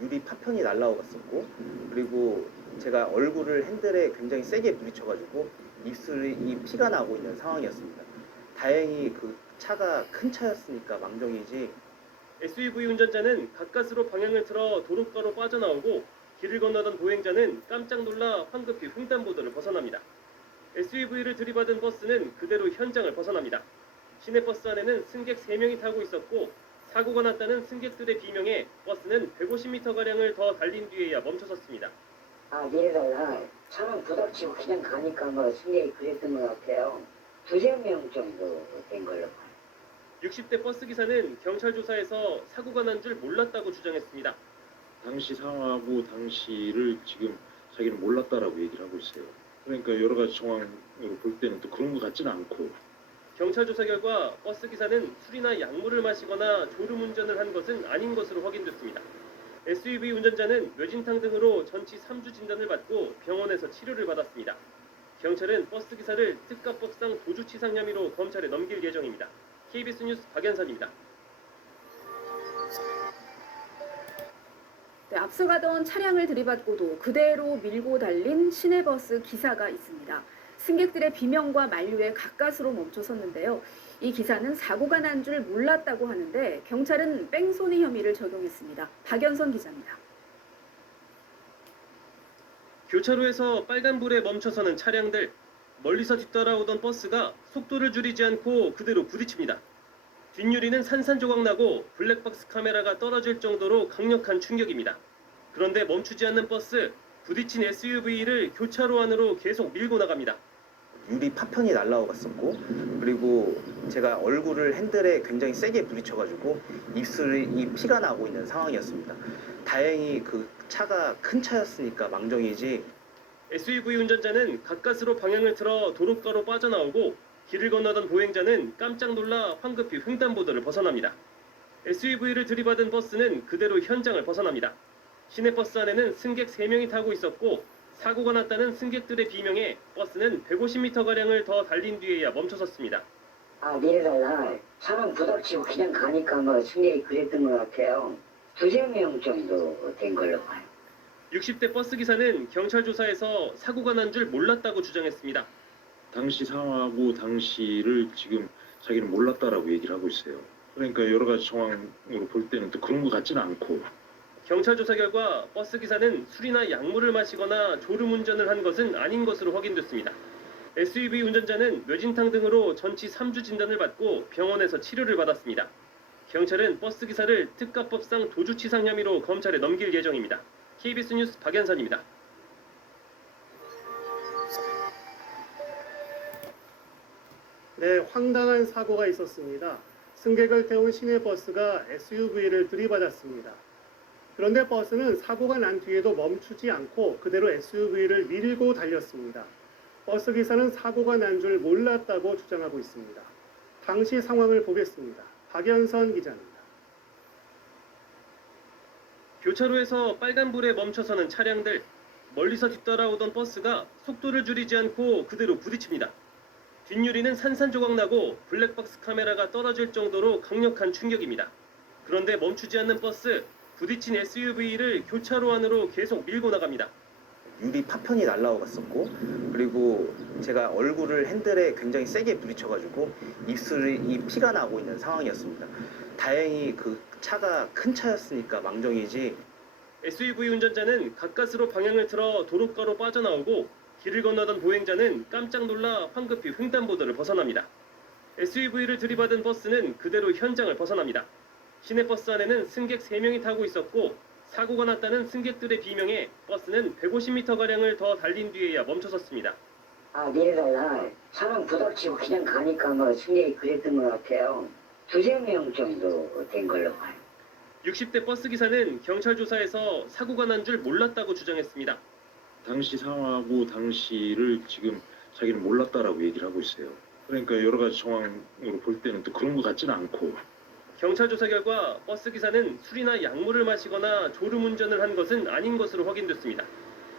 유리 파편이 날라왔었고, 그리고 제가 얼굴을 핸들에 굉장히 세게 부딪혀가지고 입술이 피가 나고 있는 상황이었습니다. 다행히 그 차가 큰 차였으니까 망정이지 SUV 운전자는 가까스로 방향을 틀어 도로가로 빠져나오고 길을 건너던 보행자는 깜짝 놀라 황급히 횡단보도를 벗어납니다. SUV를 들이받은 버스는 그대로 현장을 벗어납니다. 시내버스 안에는 승객 3명이 타고 있었고 사고가 났다는 승객들의 비명에 버스는 150m가량을 더 달린 뒤에야 멈춰섰습니다. 내려달라. 차는 부닥치고 그냥 가니까 뭐 승객이 그랬던 것 같아요. 2~3명 정도 된 걸로 봐요. 60대 버스 기사는 경찰 조사에서 사고가 난 줄 몰랐다고 주장했습니다. 당시 상황하고 당시를 지금 자기는 몰랐다라고 얘기를 하고 있어요. 그러니까 여러 가지 정황으로 볼 때는 또 그런 것 같지는 않고. 경찰 조사 결과 버스 기사는 술이나 약물을 마시거나 졸음운전을 한 것은 아닌 것으로 확인됐습니다. SUV 운전자는 뇌진탕 등으로 전치 3주 진단을 받고 병원에서 치료를 받았습니다. 경찰은 버스 기사를 특가법상 도주치상 혐의로 검찰에 넘길 예정입니다. KBS 뉴스 박연선입니다. 네, 앞서 가던 차량을 들이받고도 그대로 밀고 달린 시내버스 기사가 있습니다. 승객들의 비명과 만류에 가까스로 멈춰섰는데요. 이 기사는 사고가 난 줄 몰랐다고 하는데 경찰은 뺑소니 혐의를 적용했습니다. 박연선 기자입니다. 교차로에서 빨간불에 멈춰서는 차량들, 멀리서 뒤따라오던 버스가 속도를 줄이지 않고 그대로 부딪힙니다. 뒷유리는 산산조각 나고 블랙박스 카메라가 떨어질 정도로 강력한 충격입니다. 그런데 멈추지 않는 버스, 부딪힌 SUV를 교차로 안으로 계속 밀고 나갑니다. 유리 파편이 날라왔었고, 그리고 제가 얼굴을 핸들에 굉장히 세게 부딪혀가지고 입술이 피가 나고 있는 상황이었습니다. 다행히 그 차가 큰 차였으니까 망정이지. SUV 운전자는 가까스로 방향을 틀어 도로가로 빠져나오고 길을 건너던 보행자는 깜짝 놀라 황급히 횡단보도를 벗어납니다. SUV를 들이받은 버스는 그대로 현장을 벗어납니다. 시내버스 안에는 승객 3명이 타고 있었고 사고가 났다는 승객들의 비명에 버스는 150m가량을 더 달린 뒤에야 멈춰섰습니다. 내려달라. 차는 부닥치고 그냥 가니까 뭐 승객이 그랬던 것 같아요. 2~3명 정도 된 걸로 봐요. 60대 버스 기사는 경찰 조사에서 사고가 난 줄 몰랐다고 주장했습니다. 당시 상황하고 당시를 지금 자기는 몰랐다라고 얘기를 하고 있어요. 그러니까 여러 가지 정황으로 볼 때는 또 그런 것 같지는 않고. 경찰 조사 결과 버스 기사는 술이나 약물을 마시거나 졸음운전을 한 것은 아닌 것으로 확인됐습니다. SUV 운전자는 뇌진탕 등으로 전치 3주 진단을 받고 병원에서 치료를 받았습니다. 경찰은 버스 기사를 특가법상 도주치상 혐의로 검찰에 넘길 예정입니다. KBS 뉴스 박연선입니다. 네, 황당한 사고가 있었습니다. 승객을 태운 시내버스가 SUV를 들이받았습니다. 그런데 버스는 사고가 난 뒤에도 멈추지 않고 그대로 SUV를 밀고 달렸습니다. 버스 기사는 사고가 난 줄 몰랐다고 주장하고 있습니다. 당시 상황을 보겠습니다. 박연선 기자입니다. 교차로에서 빨간불에 멈춰서는 차량들, 멀리서 뒤따라오던 버스가 속도를 줄이지 않고 그대로 부딪힙니다. 뒷유리는 산산조각 나고 블랙박스 카메라가 떨어질 정도로 강력한 충격입니다. 그런데 멈추지 않는 버스, 부딪힌 SUV를 교차로 안으로 계속 밀고 나갑니다. 유리 파편이 날라왔었고, 그리고 제가 얼굴을 핸들에 굉장히 세게 부딪혀가지고 입술이 피가 나고 있는 상황이었습니다. 다행히 그 차가 큰 차였으니까 망정이지. SUV 운전자는 가까스로 방향을 틀어 도로가로 빠져나오고 길을 건너던 보행자는 깜짝 놀라 황급히 횡단보도를 벗어납니다. SUV를 들이받은 버스는 그대로 현장을 벗어납니다. 시내버스 안에는 승객 3명이 타고 있었고 사고가 났다는 승객들의 비명에 버스는 150m가량을 더 달린 뒤에야 멈춰섰습니다. 내려달라. 차는 부닥치고 그냥 가니까 뭐 승객이 그랬던 것 같아요. 2~3명 정도 된 걸로 봐요. 60대 버스 기사는 경찰 조사에서 사고가 난 줄 몰랐다고 주장했습니다. 당시 상황하고 당시를 지금 자기는 몰랐다라고 얘기를 하고 있어요. 그러니까 여러 가지 정황으로 볼 때는 또 그런 것 같지는 않고. 경찰 조사 결과 버스 기사는 술이나 약물을 마시거나 졸음운전을 한 것은 아닌 것으로 확인됐습니다.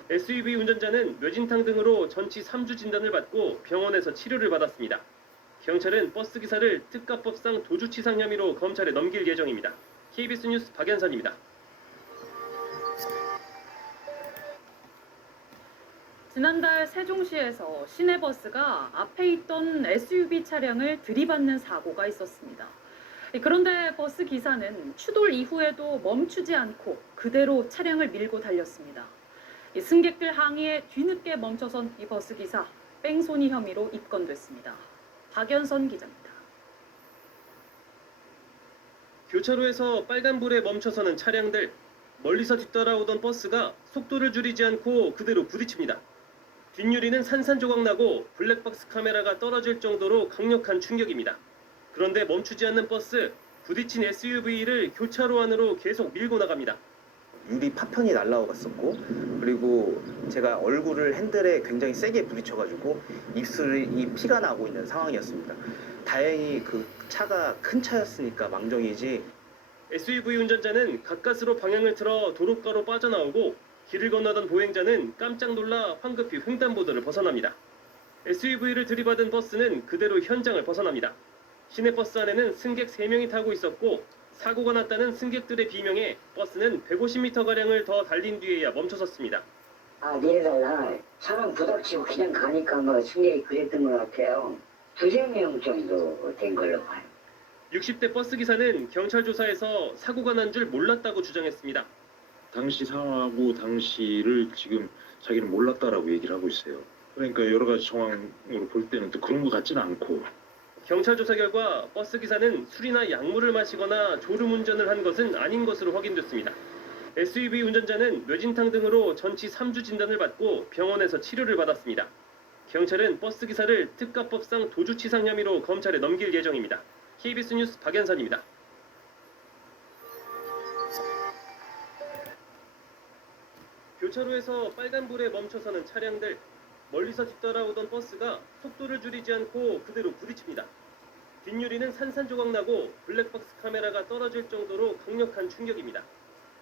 SUV 운전자는 뇌진탕 등으로 전치 3주 진단을 받고 병원에서 치료를 받았습니다. 경찰은 버스 기사를 특가법상 도주치상 혐의로 검찰에 넘길 예정입니다. KBS 뉴스 박연선입니다. 지난달 세종시에서 시내버스가 앞에 있던 SUV 차량을 들이받는 사고가 있었습니다. 그런데 버스 기사는 추돌 이후에도 멈추지 않고 그대로 차량을 밀고 달렸습니다. 승객들 항의에 뒤늦게 멈춰선 이 버스 기사, 뺑소니 혐의로 입건됐습니다. 박연선 기자입니다. 교차로에서 빨간불에 멈춰서는 차량들, 멀리서 뒤따라오던 버스가 속도를 줄이지 않고 그대로 부딪힙니다. 뒷유리는 산산조각 나고 블랙박스 카메라가 떨어질 정도로 강력한 충격입니다. 그런데 멈추지 않는 버스, 부딪힌 SUV를 교차로 안으로 계속 밀고 나갑니다. 유리 파편이 날라왔었고, 그리고 제가 얼굴을 핸들에 굉장히 세게 부딪혀가지고 입술이 피가 나고 있는 상황이었습니다. 다행히 그 차가 큰 차였으니까 망정이지. SUV 운전자는 가까스로 방향을 틀어 도로가로 빠져나오고 길을 건너던 보행자는 깜짝 놀라 황급히 횡단보도를 벗어납니다. SUV를 들이받은 버스는 그대로 현장을 벗어납니다. 시내버스 안에는 승객 3명이 타고 있었고 사고가 났다는 승객들의 비명에 버스는 150m가량을 더 달린 뒤에야 멈춰섰습니다. 내려달라. 사람 부닥치고 그냥 가니까 뭐 승객이 그랬던 것 같아요. 2~3명 정도 된 걸로 봐요. 60대 버스 기사는 경찰 조사에서 사고가 난 줄 몰랐다고 주장했습니다. 당시 상황하고 당시를 지금 자기는 몰랐다라고 얘기를 하고 있어요. 그러니까 여러 가지 정황으로 볼 때는 또 그런 것 같지는 않고. 경찰 조사 결과 버스 기사는 술이나 약물을 마시거나 졸음운전을 한 것은 아닌 것으로 확인됐습니다. SUV 운전자는 뇌진탕 등으로 전치 3주 진단을 받고 병원에서 치료를 받았습니다. 경찰은 버스 기사를 특가법상 도주치상 혐의로 검찰에 넘길 예정입니다. KBS 뉴스 박연선입니다. 교차로에서 빨간불에 멈춰서는 차량들, 멀리서 뒤따라오던 버스가 속도를 줄이지 않고 그대로 부딪힙니다. 뒷유리는 산산조각 나고 블랙박스 카메라가 떨어질 정도로 강력한 충격입니다.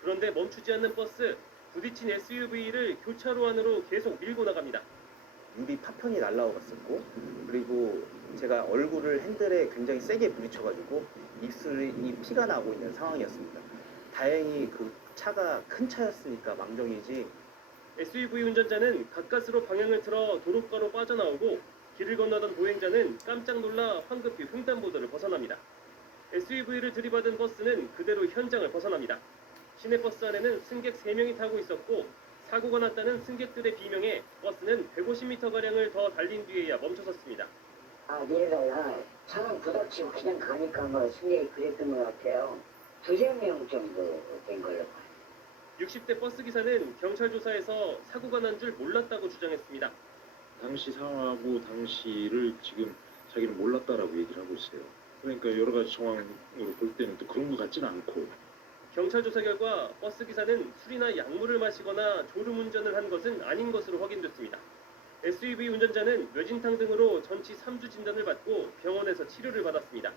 그런데 멈추지 않는 버스, 부딪힌 SUV를 교차로 안으로 계속 밀고 나갑니다. 유리 파편이 날라왔었고, 그리고 제가 얼굴을 핸들에 굉장히 세게 부딪혀가지고 입술이 피가 나고 있는 상황이었습니다. 다행히 그 차가 큰 차였으니까 망정이지. SUV 운전자는 가까스로 방향을 틀어 도로가로 빠져나오고 길을 건너던 보행자는 깜짝 놀라 황급히 횡단보도를 벗어납니다. SUV를 들이받은 버스는 그대로 현장을 벗어납니다. 시내버스 안에는 승객 3명이 타고 있었고 사고가 났다는 승객들의 비명에 버스는 150m가량을 더 달린 뒤에야 멈춰섰습니다. 내려달라. 사람 부닥치고 그냥 가니까 뭐 승객이 그랬던 것 같아요. 2~3명 정도 된 걸로 봐요. 60대 버스 기사는 경찰 조사에서 사고가 난 줄 몰랐다고 주장했습니다. 당시 상황하고 당시를 지금 자기는 몰랐다라고 얘기를 하고 있어요. 그러니까 여러 가지 정황으로 볼 때는 또 그런 것 같지는 않고. 경찰 조사 결과 버스 기사는 술이나 약물을 마시거나 졸음운전을 한 것은 아닌 것으로 확인됐습니다. SUV 운전자는 뇌진탕 등으로 전치 3주 진단을 받고 병원에서 치료를 받았습니다.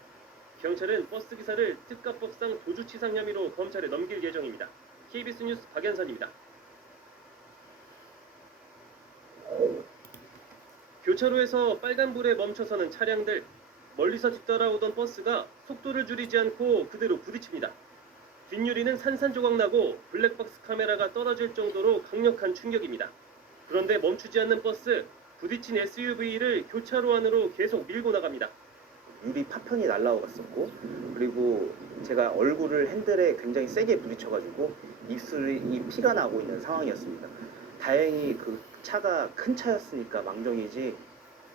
경찰은 버스 기사를 특가법상 도주치상 혐의로 검찰에 넘길 예정입니다. KBS 뉴스 박연선입니다. 교차로에서 빨간불에 멈춰서는 차량들, 멀리서 뒤따라오던 버스가 속도를 줄이지 않고 그대로 부딪힙니다. 뒷유리는 산산조각 나고 블랙박스 카메라가 떨어질 정도로 강력한 충격입니다. 그런데 멈추지 않는 버스, 부딪힌 SUV를 교차로 안으로 계속 밀고 나갑니다. 유리 파편이 날라왔었고, 그리고 제가 얼굴을 핸들에 굉장히 세게 부딪혀가지고 입술이 피가 나고 있는 상황이었습니다. 다행히 그 차가 큰 차였으니까 망정이지.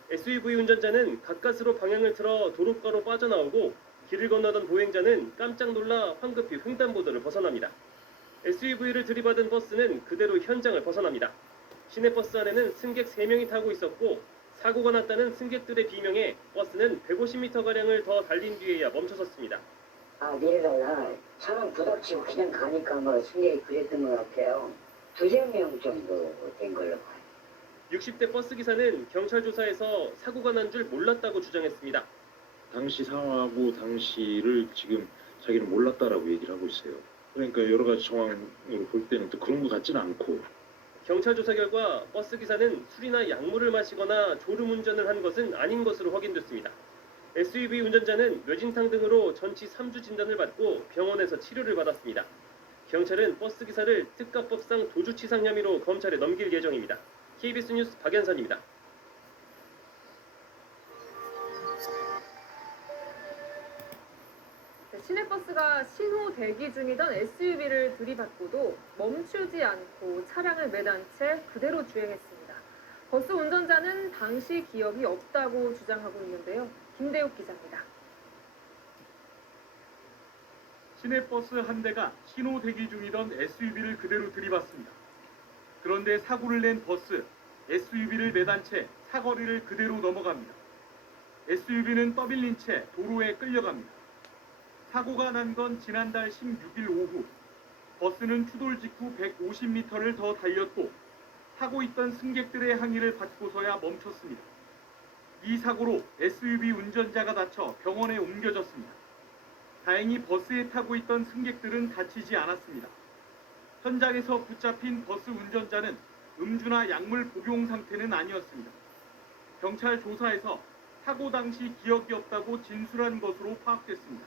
SUV 운전자는 가까스로 방향을 틀어 도로가로 빠져나오고 길을 건너던 보행자는 깜짝 놀라 황급히 횡단보도를 벗어납니다. SUV를 들이받은 버스는 그대로 현장을 벗어납니다. 시내버스 안에는 승객 3명이 타고 있었고 사고가 났다는 승객들의 비명에 버스는 150m가량을 더 달린 뒤에야 멈춰섰습니다. 내려달라. 사람 부닥치고 그냥 가니까 뭐 승객이 그랬던 것 같아요. 2~3명 정도 된 걸로 봐요. 60대 버스 기사는 경찰 조사에서 사고가 난 줄 몰랐다고 주장했습니다. 당시 상황하고 당시를 지금 자기는 몰랐다라고 얘기를 하고 있어요. 그러니까 여러 가지 정황으로 볼 때는 또 그런 것 같지는 않고. 경찰 조사 결과 버스 기사는 술이나 약물을 마시거나 졸음운전을 한 것은 아닌 것으로 확인됐습니다. SUV 운전자는 뇌진탕 등으로 전치 3주 진단을 받고 병원에서 치료를 받았습니다. 경찰은 버스 기사를 특가법상 도주치상 혐의로 검찰에 넘길 예정입니다. KBS 뉴스 박연선입니다. 시내버스가 신호 대기 중이던 SUV를 들이받고도 멈추지 않고 차량을 매단 채 그대로 주행했습니다. 버스 운전자는 당시 기억이 없다고 주장하고 있는데요. 김대욱 기자입니다. 시내버스 한 대가 신호 대기 중이던 SUV를 그대로 들이받습니다. 그런데 사고를 낸 버스, SUV를 매단 채 사거리를 그대로 넘어갑니다. SUV는 떠밀린 채 도로에 끌려갑니다. 사고가 난 건 지난달 16일 오후. 버스는 추돌 직후 150m를 더 달렸고 타고 있던 승객들의 항의를 받고서야 멈췄습니다. 이 사고로 SUV 운전자가 다쳐 병원에 옮겨졌습니다. 다행히 버스에 타고 있던 승객들은 다치지 않았습니다. 현장에서 붙잡힌 버스 운전자는 음주나 약물 복용 상태는 아니었습니다. 경찰 조사에서 사고 당시 기억이 없다고 진술한 것으로 파악됐습니다.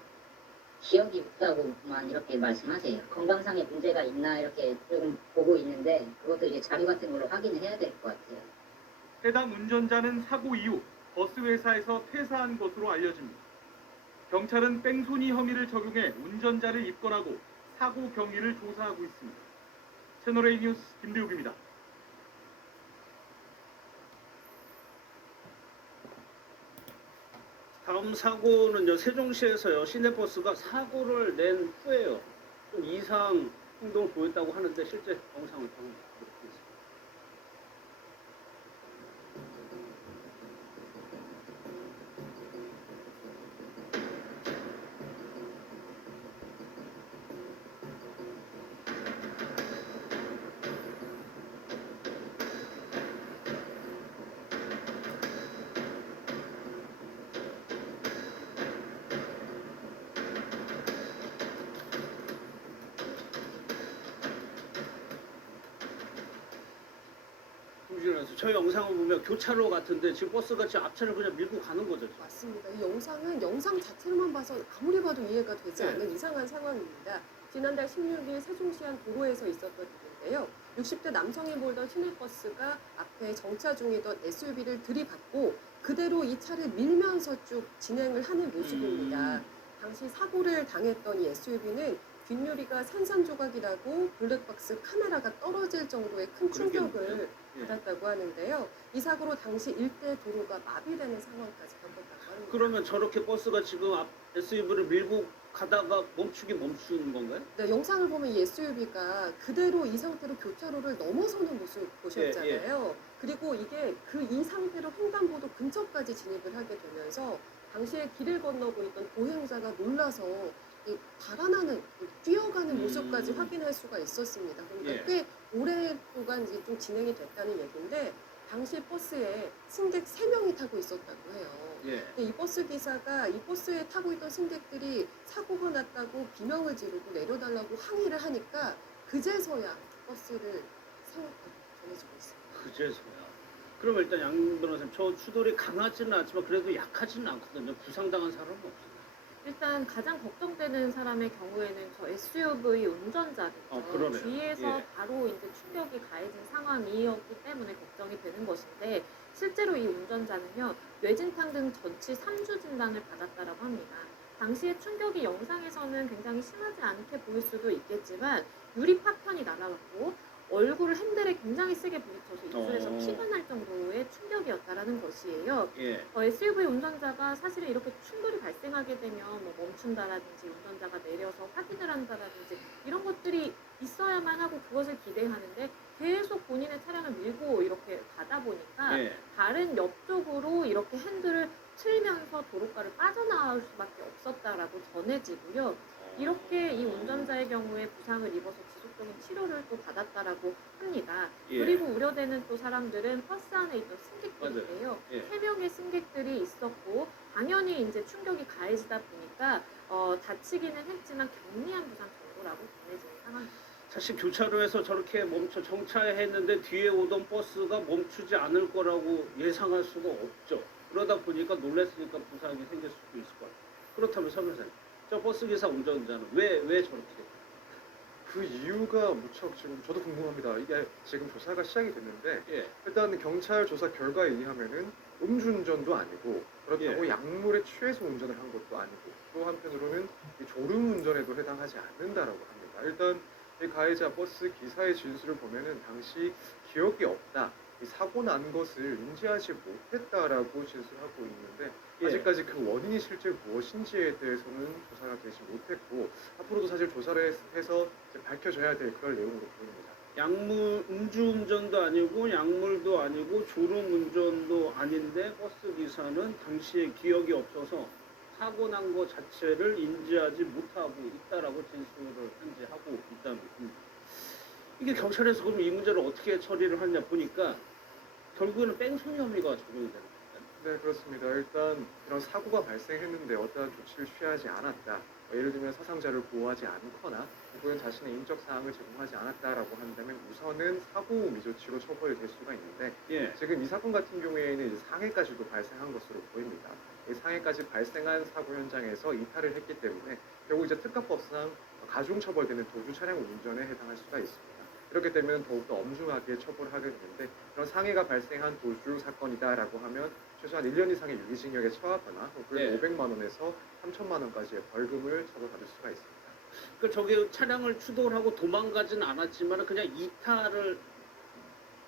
기억이 없다고만 이렇게 말씀하세요. 건강상의 문제가 있나 이렇게 조금 보고 있는데 그것도 이제 자료 같은 걸로 확인을 해야 될 것 같아요. 해당 운전자는 사고 이후 버스 회사에서 퇴사한 것으로 알려집니다. 경찰은 뺑소니 혐의를 적용해 운전자를 입건하고 사고 경위를 조사하고 있습니다. 채널A 뉴스 김대욱입니다. 다음 사고는요, 세종시에서요, 시내버스가 사고를 낸 후에요, 좀 이상 행동을 보였다고 하는데 실제 영상을 보면 그렇게 있습니다. 저 영상을 보면 교차로 같은데 지금 버스가 지금 앞차를 그냥 밀고 가는 거죠. 맞습니다. 이 영상은 영상 자체로만 봐서 아무리 봐도 이해가 되지 않는 이상한 상황입니다. 지난달 16일 세종시 한 도로에서 있었던 일인데요. 60대 남성이 몰던 시내버스가 앞에 정차 중이던 SUV를 들이받고 그대로 이 차를 밀면서 쭉 진행을 하는 모습입니다. 당시 사고를 당했던 이 SUV는 뒷유리가 산산조각이 나고 블랙박스 카메라가 떨어질 정도의 큰 충격을 받았다고 하는데요. 이 사고로 당시 일대 도로가 마비되는 상황까지 겪었다고 합니다. 그러면 저렇게 버스가 지금 앞 SUV를 밀고 가다가 멈추는 건가요? 네, 영상을 보면 이 SUV가 그대로 이 상태로 교차로를 넘어서는 모습 보셨잖아요. 그리고 이게 이 상태로 횡단보도 근처까지 진입을 하게 되면서 당시에 길을 건너고 있던 보행자가 놀라서 이 달아나는, 뛰어가는 모습까지 확인할 수가 있었습니다. 그러니까 꽤 오랫동안 이제 좀 진행이 됐다는 얘기인데 당시 버스에 승객 3명이 타고 있었다고 해요. 근데 이 버스 기사가 이 버스에 타고 있던 승객들이 사고가 났다고 비명을 지르고 내려달라고 항의를 하니까 그제서야 버스를 세웠다고 전해지고 있습니다. 그제서야. 그럼 일단 양 변호사님, 저 추돌이 강하지는 않지만 그래도 약하지는 않거든요. 부상당한 사람은 없어요. 일단 가장 걱정되는 사람의 경우에는 저 SUV 운전자겠죠. 뒤에서 바로 이제 충격이 가해진 상황이었기 때문에 걱정이 되는 것인데 실제로 이 운전자는요, 뇌진탕 등 전치 3주 진단을 받았다라고 합니다. 당시의 충격이 영상에서는 굉장히 심하지 않게 보일 수도 있겠지만 유리 파편이 날아갔고 얼굴을 핸들에 굉장히 세게 부딪혀서 입술에서 피가 날 정도의 충격이었다라는 것이에요. SUV 운전자가 사실은 이렇게 충돌이 발생하게 되면 뭐 멈춘다라든지 운전자가 내려서 확인을 한다라든지 이런 것들이 있어야만 하고 그것을 기대하는데 계속 본인의 차량을 밀고 이렇게 가다 보니까 다른 옆쪽으로 이렇게 핸들을 틀면서 도로가를 빠져나올 수밖에 없었다라고 전해지고요. 이렇게 이 운전자의 경우에 부상을 입어서 지속적인 치료를 또 받았다라고 합니다. 그리고 우려되는 또 사람들은 버스 안에 있던 승객들인데요. 3명의 승객들이 있었고 당연히 이제 충격이 가해지다 보니까 다치기는 했지만 경미한 부상 정도라고 전해지는 상황입니다. 사실 교차로에서 저렇게 정차했는데 뒤에 오던 버스가 멈추지 않을 거라고 예상할 수가 없죠. 그러다 보니까 놀랐으니까 부상이 생길 수도 있을 것 같아요. 그렇다면 서 변호사님, 저 버스기사 운전자는 왜 저렇게 됐나요? 그 이유가 무척 지금 저도 궁금합니다. 이게 지금 조사가 시작이 됐는데 일단 경찰 조사 결과에 의하면은 음주운전도 아니고 그렇다고 약물에 취해서 운전을 한 것도 아니고 또 한편으로는 이 졸음 운전에도 해당하지 않는다라고 합니다. 일단 이 가해자 버스 기사의 진술을 보면은 당시 기억이 없다. 이 사고 난 것을 인지하지 못했다라고 진술하고 있는데 예. 아직까지 그 원인이 실제 무엇인지에 대해서는 조사가 되지 못했고 앞으로도 사실 조사를 해서 이제 밝혀져야 될 그럴 내용으로 보입니다. 음주운전도 아니고 약물도 아니고 졸음운전도 아닌데 버스 기사는 당시에 기억이 없어서 사고 난 것 자체를 인지하지 못하고 있다라고 진술을 현재 하고 있다는 겁니다. 이게 경찰에서 그럼 이 문제를 어떻게 처리를 하냐 보니까 결국에는 뺑소니 혐의가 적용이 되는 겁니다. 네, 그렇습니다. 일단 이런 사고가 발생했는데 어떠한 조치를 취하지 않았다. 예를 들면 사상자를 보호하지 않거나 혹은 자신의 인적 사항을 제공하지 않았다라고 한다면 우선은 사고 미조치로 처벌될 수가 있는데 예. 지금 이 사건 같은 경우에는 이제 상해까지도 발생한 것으로 보입니다. 이 상해까지 발생한 사고 현장에서 이탈을 했기 때문에 결국 이제 특가법상 가중처벌되는 도주 차량 운전에 해당할 수가 있습니다. 이렇게 되면 더욱더 엄중하게 처벌하게 되는데 그런 상해가 발생한 도주 사건이다라고 하면 최소한 1년 이상의 유기징역에 처하거나 혹은 네. 500만 원에서 3천만 원까지의 벌금을 처벌받을 수가 있습니다. 그 저기 차량을 추돌 하고 도망가진 않았지만 그냥 이탈을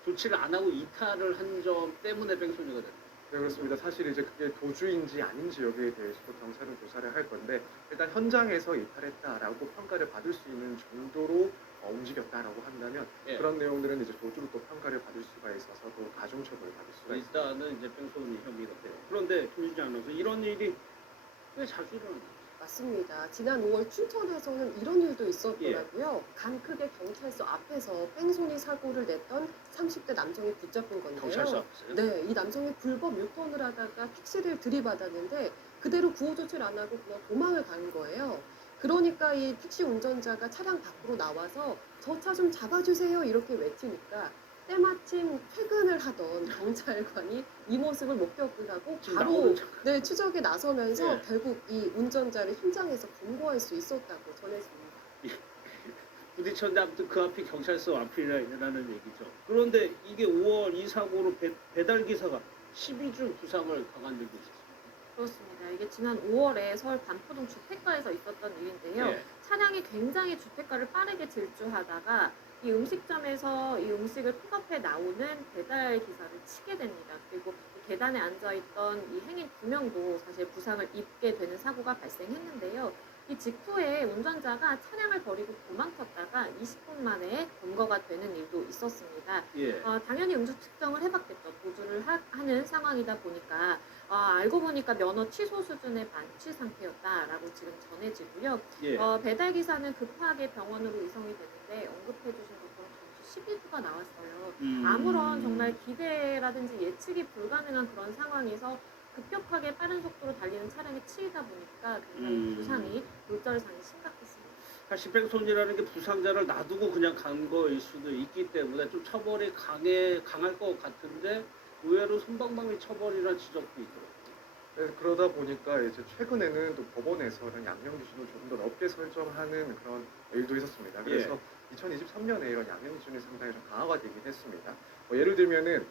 조치를 안 하고 이탈을 한 점 때문에 뺑소니가 됐다. 네, 그렇습니다. 사실 이제 그게 도주인지 아닌지 여기에 대해서도 경찰은 조사를 할 건데 일단 현장에서 이탈했다라고 평가를 받을 수 있는 정도로 움직였다라고 한다면 예. 그런 내용들은 이제 도주로 또 평가를 받을 수가 있어서 또 가중처벌을 받을 수가 있습니다. 일단은 이제 뺑소니 혐의가 돼요. 그런데 김유지 아나운서 이런 일이 왜 자주 일어나요? 맞습니다. 지난 5월 춘천에서는 이런 일도 있었더라고요. 강크게 경찰서 앞에서 뺑소니 사고를 냈던 30대 남성이 붙잡힌 건데요. 경찰서 앞에서요? 네, 이 남성이 불법 유턴을 하다가 택시를 들이받았는데 그대로 구호 조치를 안 하고 그냥 도망을 간 거예요. 그러니까 이 택시 운전자가 차량 밖으로 나와서 저 차 좀 잡아주세요 이렇게 외치니까 때마침 퇴근을 하던 경찰관이 이 모습을 목격을 하고 바로 네, 추적에 나서면서 예. 결국 이 운전자를 현장에서 검거할 수 있었다고 전했습니다. 부딪혔는데 아무튼 그 앞이 경찰서 앞이라는 얘기죠. 그런데 이게 5월 이 사고로 배달 기사가 12주 부상을 당한 일도 있었어요. 그렇습니다. 이게 지난 5월에 서울 반포동 주택가에서 있었던 일인데요. 예. 차량이 굉장히 주택가를 빠르게 질주하다가 이 음식점에서 이 음식을 픽업해 나오는 배달 기사를 치게 됩니다. 그리고 이 계단에 앉아있던 이 행인 2명도 사실 부상을 입게 되는 사고가 발생했는데요. 이 직후에 운전자가 차량을 버리고 도망쳤다가 20분 만에 검거가 되는 일도 있었습니다. 예. 당연히 음주 측정을 해봤겠죠. 도주를 하는 상황이다 보니까 알고 보니까 면허 취소 수준의 만취 상태였다라고 지금 전해지고요. 예. 배달 기사는 급하게 병원으로 이송이 됐는데 언급해주신 것처럼 점수 12주가 나왔어요. 아무런 정말 기대라든지 예측이 불가능한 그런 상황에서 급격하게 빠른 속도로 달리는 차량에 치이다 보니까 굉장히 부상이 골절상이 심각했습니다. 사실 뺑소니라는 게 부상자를 놔두고 그냥 간 거일 수도 있기 때문에 좀 처벌이 강할 것 같은데 의외로 솜방망이 처벌이라는 지적도 있더라고요. 네, 그러다 보니까 이제 최근에는 또 법원에서는 양형 기준을 조금 더 높게 설정하는 그런 일도 있었습니다. 그래서 2023년에 이런 양형 기준이 상당히 좀 강화가 되긴 했습니다. 예를 들면은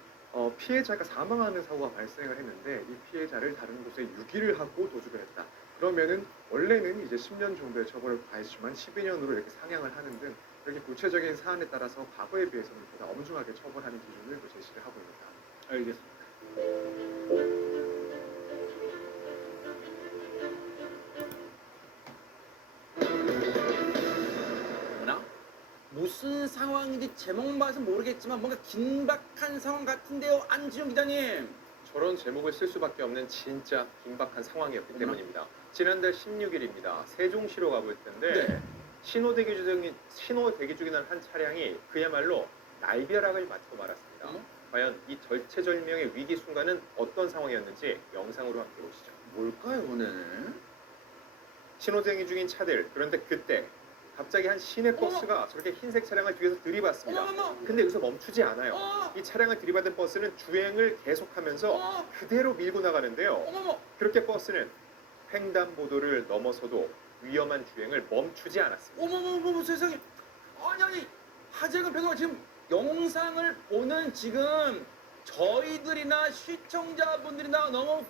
피해자가 사망하는 사고가 발생을 했는데 이 피해자를 다른 곳에 유기를 하고 도주를 했다. 그러면은 원래는 이제 10년 정도의 처벌을 가했지만 12년으로 이렇게 상향을 하는 등 이렇게 구체적인 사안에 따라서 과거에 비해서는 보다 엄중하게 처벌하는 기준을 또 제시를 하고 있습니다. 알겠습니다. 무슨 상황인지 제목만 봐서 모르겠지만 뭔가 긴박한 상황 같은데요, 안지용 기자님. 저런 제목을 쓸 수밖에 없는 진짜 긴박한 상황이었기 때문입니다. 지난달 16일입니다. 세종시로 가볼 텐데 신호 대기 중인 한 차량이 그야말로 날벼락을 맞고 말았습니다. 과연 이 절체절명의 위기 순간은 어떤 상황이었는지 영상으로 함께 보시죠. 뭘까요, 오늘? 신호 대기 중인 차들, 그런데 그때 갑자기 한 시내 버스가 저렇게 흰색 차량을 뒤에서 들이받습니다. 근데 여기서 멈추지 않아요. 이 차량을 들이받은 버스는 주행을 계속하면서 그대로 밀고 나가는데요. 그렇게 버스는 횡단보도를 넘어서도 위험한 주행을 멈추지 않았습니다. 어머머머 세상에. 아니 하재근 배우가 지금 영상을 보는 지금 저희들이나 시청자분들이나 너무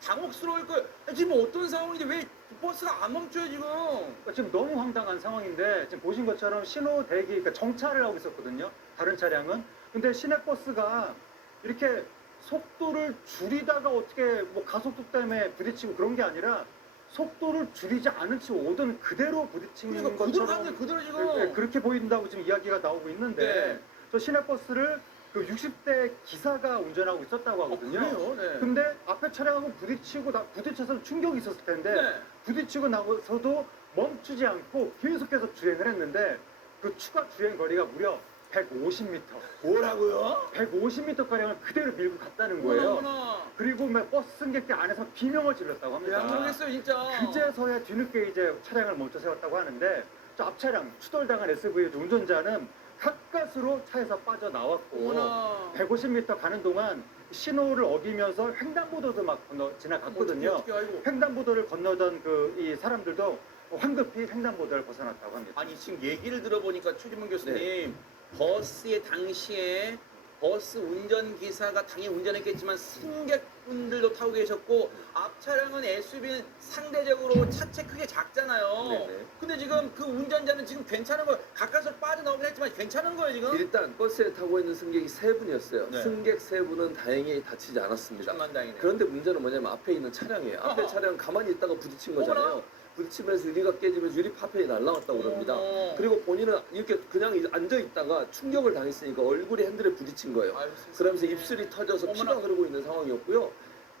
당혹스러울 거예요. 지금 어떤 상황인데 왜 버스가 안 멈춰요 지금? 그러니까 지금 너무 황당한 상황인데 지금 보신 것처럼 신호 대기, 그러니까 정차를 하고 있었거든요. 다른 차량은. 근데 시내버스가 이렇게 속도를 줄이다가 어떻게 뭐 가속도 때문에 부딪히고 그런 게 아니라 속도를 줄이지 않은 채 오던 그대로 부딪힌 그러니까 것처럼 그대로 지금. 그렇게 보인다고 지금 이야기가 나오고 있는데 네. 저 시내버스를 그 60대 기사가 운전하고 있었다고 하거든요. 그래요? 네. 근데 앞에 차량하고 부딪혀서 충격이 있었을 텐데 네. 부딪히고 나서도 멈추지 않고 계속해서 주행을 했는데 그 추가 주행 거리가 무려 150m. 뭐라고요? 150m 가량을 그대로 밀고 갔다는 거예요. 어머나. 그리고 막 버스 승객들 안에서 비명을 질렀다고 합니다. 야, 모르겠어요 진짜. 그제서야 뒤늦게 이제 차량을 멈춰 세웠다고 하는데 저 앞 차량 추돌당한 SUV 운전자는 가까스로 차에서 빠져나왔고 어머나. 150m 가는 동안 신호를 어기면서 횡단보도도 막 지나갔거든요. 어떻게, 아이고. 횡단보도를 건너던 그 이 사람들도 황급히 횡단보도를 벗어났다고 합니다. 아니 지금 얘기를 들어보니까 최진문 교수님 버스의 당시에 버스 운전기사가 당연히 운전했겠지만 승객분들도 타고 계셨고 앞 차량은 SUV는 상대적으로 차체 크게 작잖아요. 네네. 근데 지금 그 운전자는 지금 괜찮은 거예요. 가까이서 빠져나오긴 했지만 괜찮은 거예요 지금? 일단 버스에 타고 있는 승객이 3분이었어요. 네. 승객 3분은 다행히 다치지 않았습니다. 천만 다행이네요. 그런데 문제는 뭐냐면 앞에 있는 차량이에요. 앞에 어허. 차량 가만히 있다가 부딪힌 거잖아요. 어머나. 부딪히면서 유리가 깨지면서 유리 파편이 날라왔다고 그럽니다. 어머. 그리고 본인은 이렇게 그냥 앉아 있다가 충격을 당했으니까 얼굴이 핸들에 부딪힌 거예요. 아유, 그러면서 입술이 터져서 피가 흐르고 있는 상황이었고요.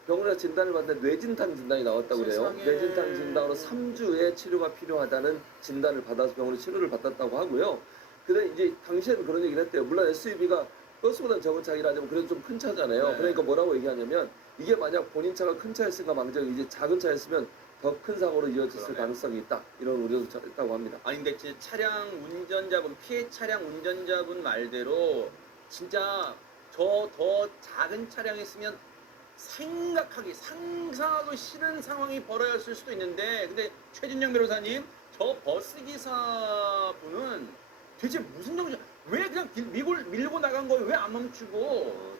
병원에서 진단을 받는데 뇌진탕 진단이 나왔다고 그래요. 세상에. 뇌진탕 진단으로 3주의 치료가 필요하다는 진단을 받아서 병원에 치료를 받았다고 하고요. 근데 이제 당시에는 그런 얘기를 했대요. 물론 SUV가 버스보다 적은 차이라지만 그래도 좀 큰 차잖아요. 네. 그러니까 뭐라고 얘기하냐면 이게 만약 본인 차가 큰 차였으니까 망정 이제 작은 차였으면 더 큰 사고로 이어졌을 그러네. 가능성이 있다. 이런 우려도 있다고 합니다. 아니 근데 진짜 차량 운전자분 피해 차량 운전자분 말대로 진짜 저 더 작은 차량이었으면 생각하기 상상하기 싫은 상황이 벌어졌을 수도 있는데 근데 최진영 변호사님 저 버스 기사분은 대체 무슨 정신 왜 그냥 밀고 나간 거예요? 왜 안 멈추고?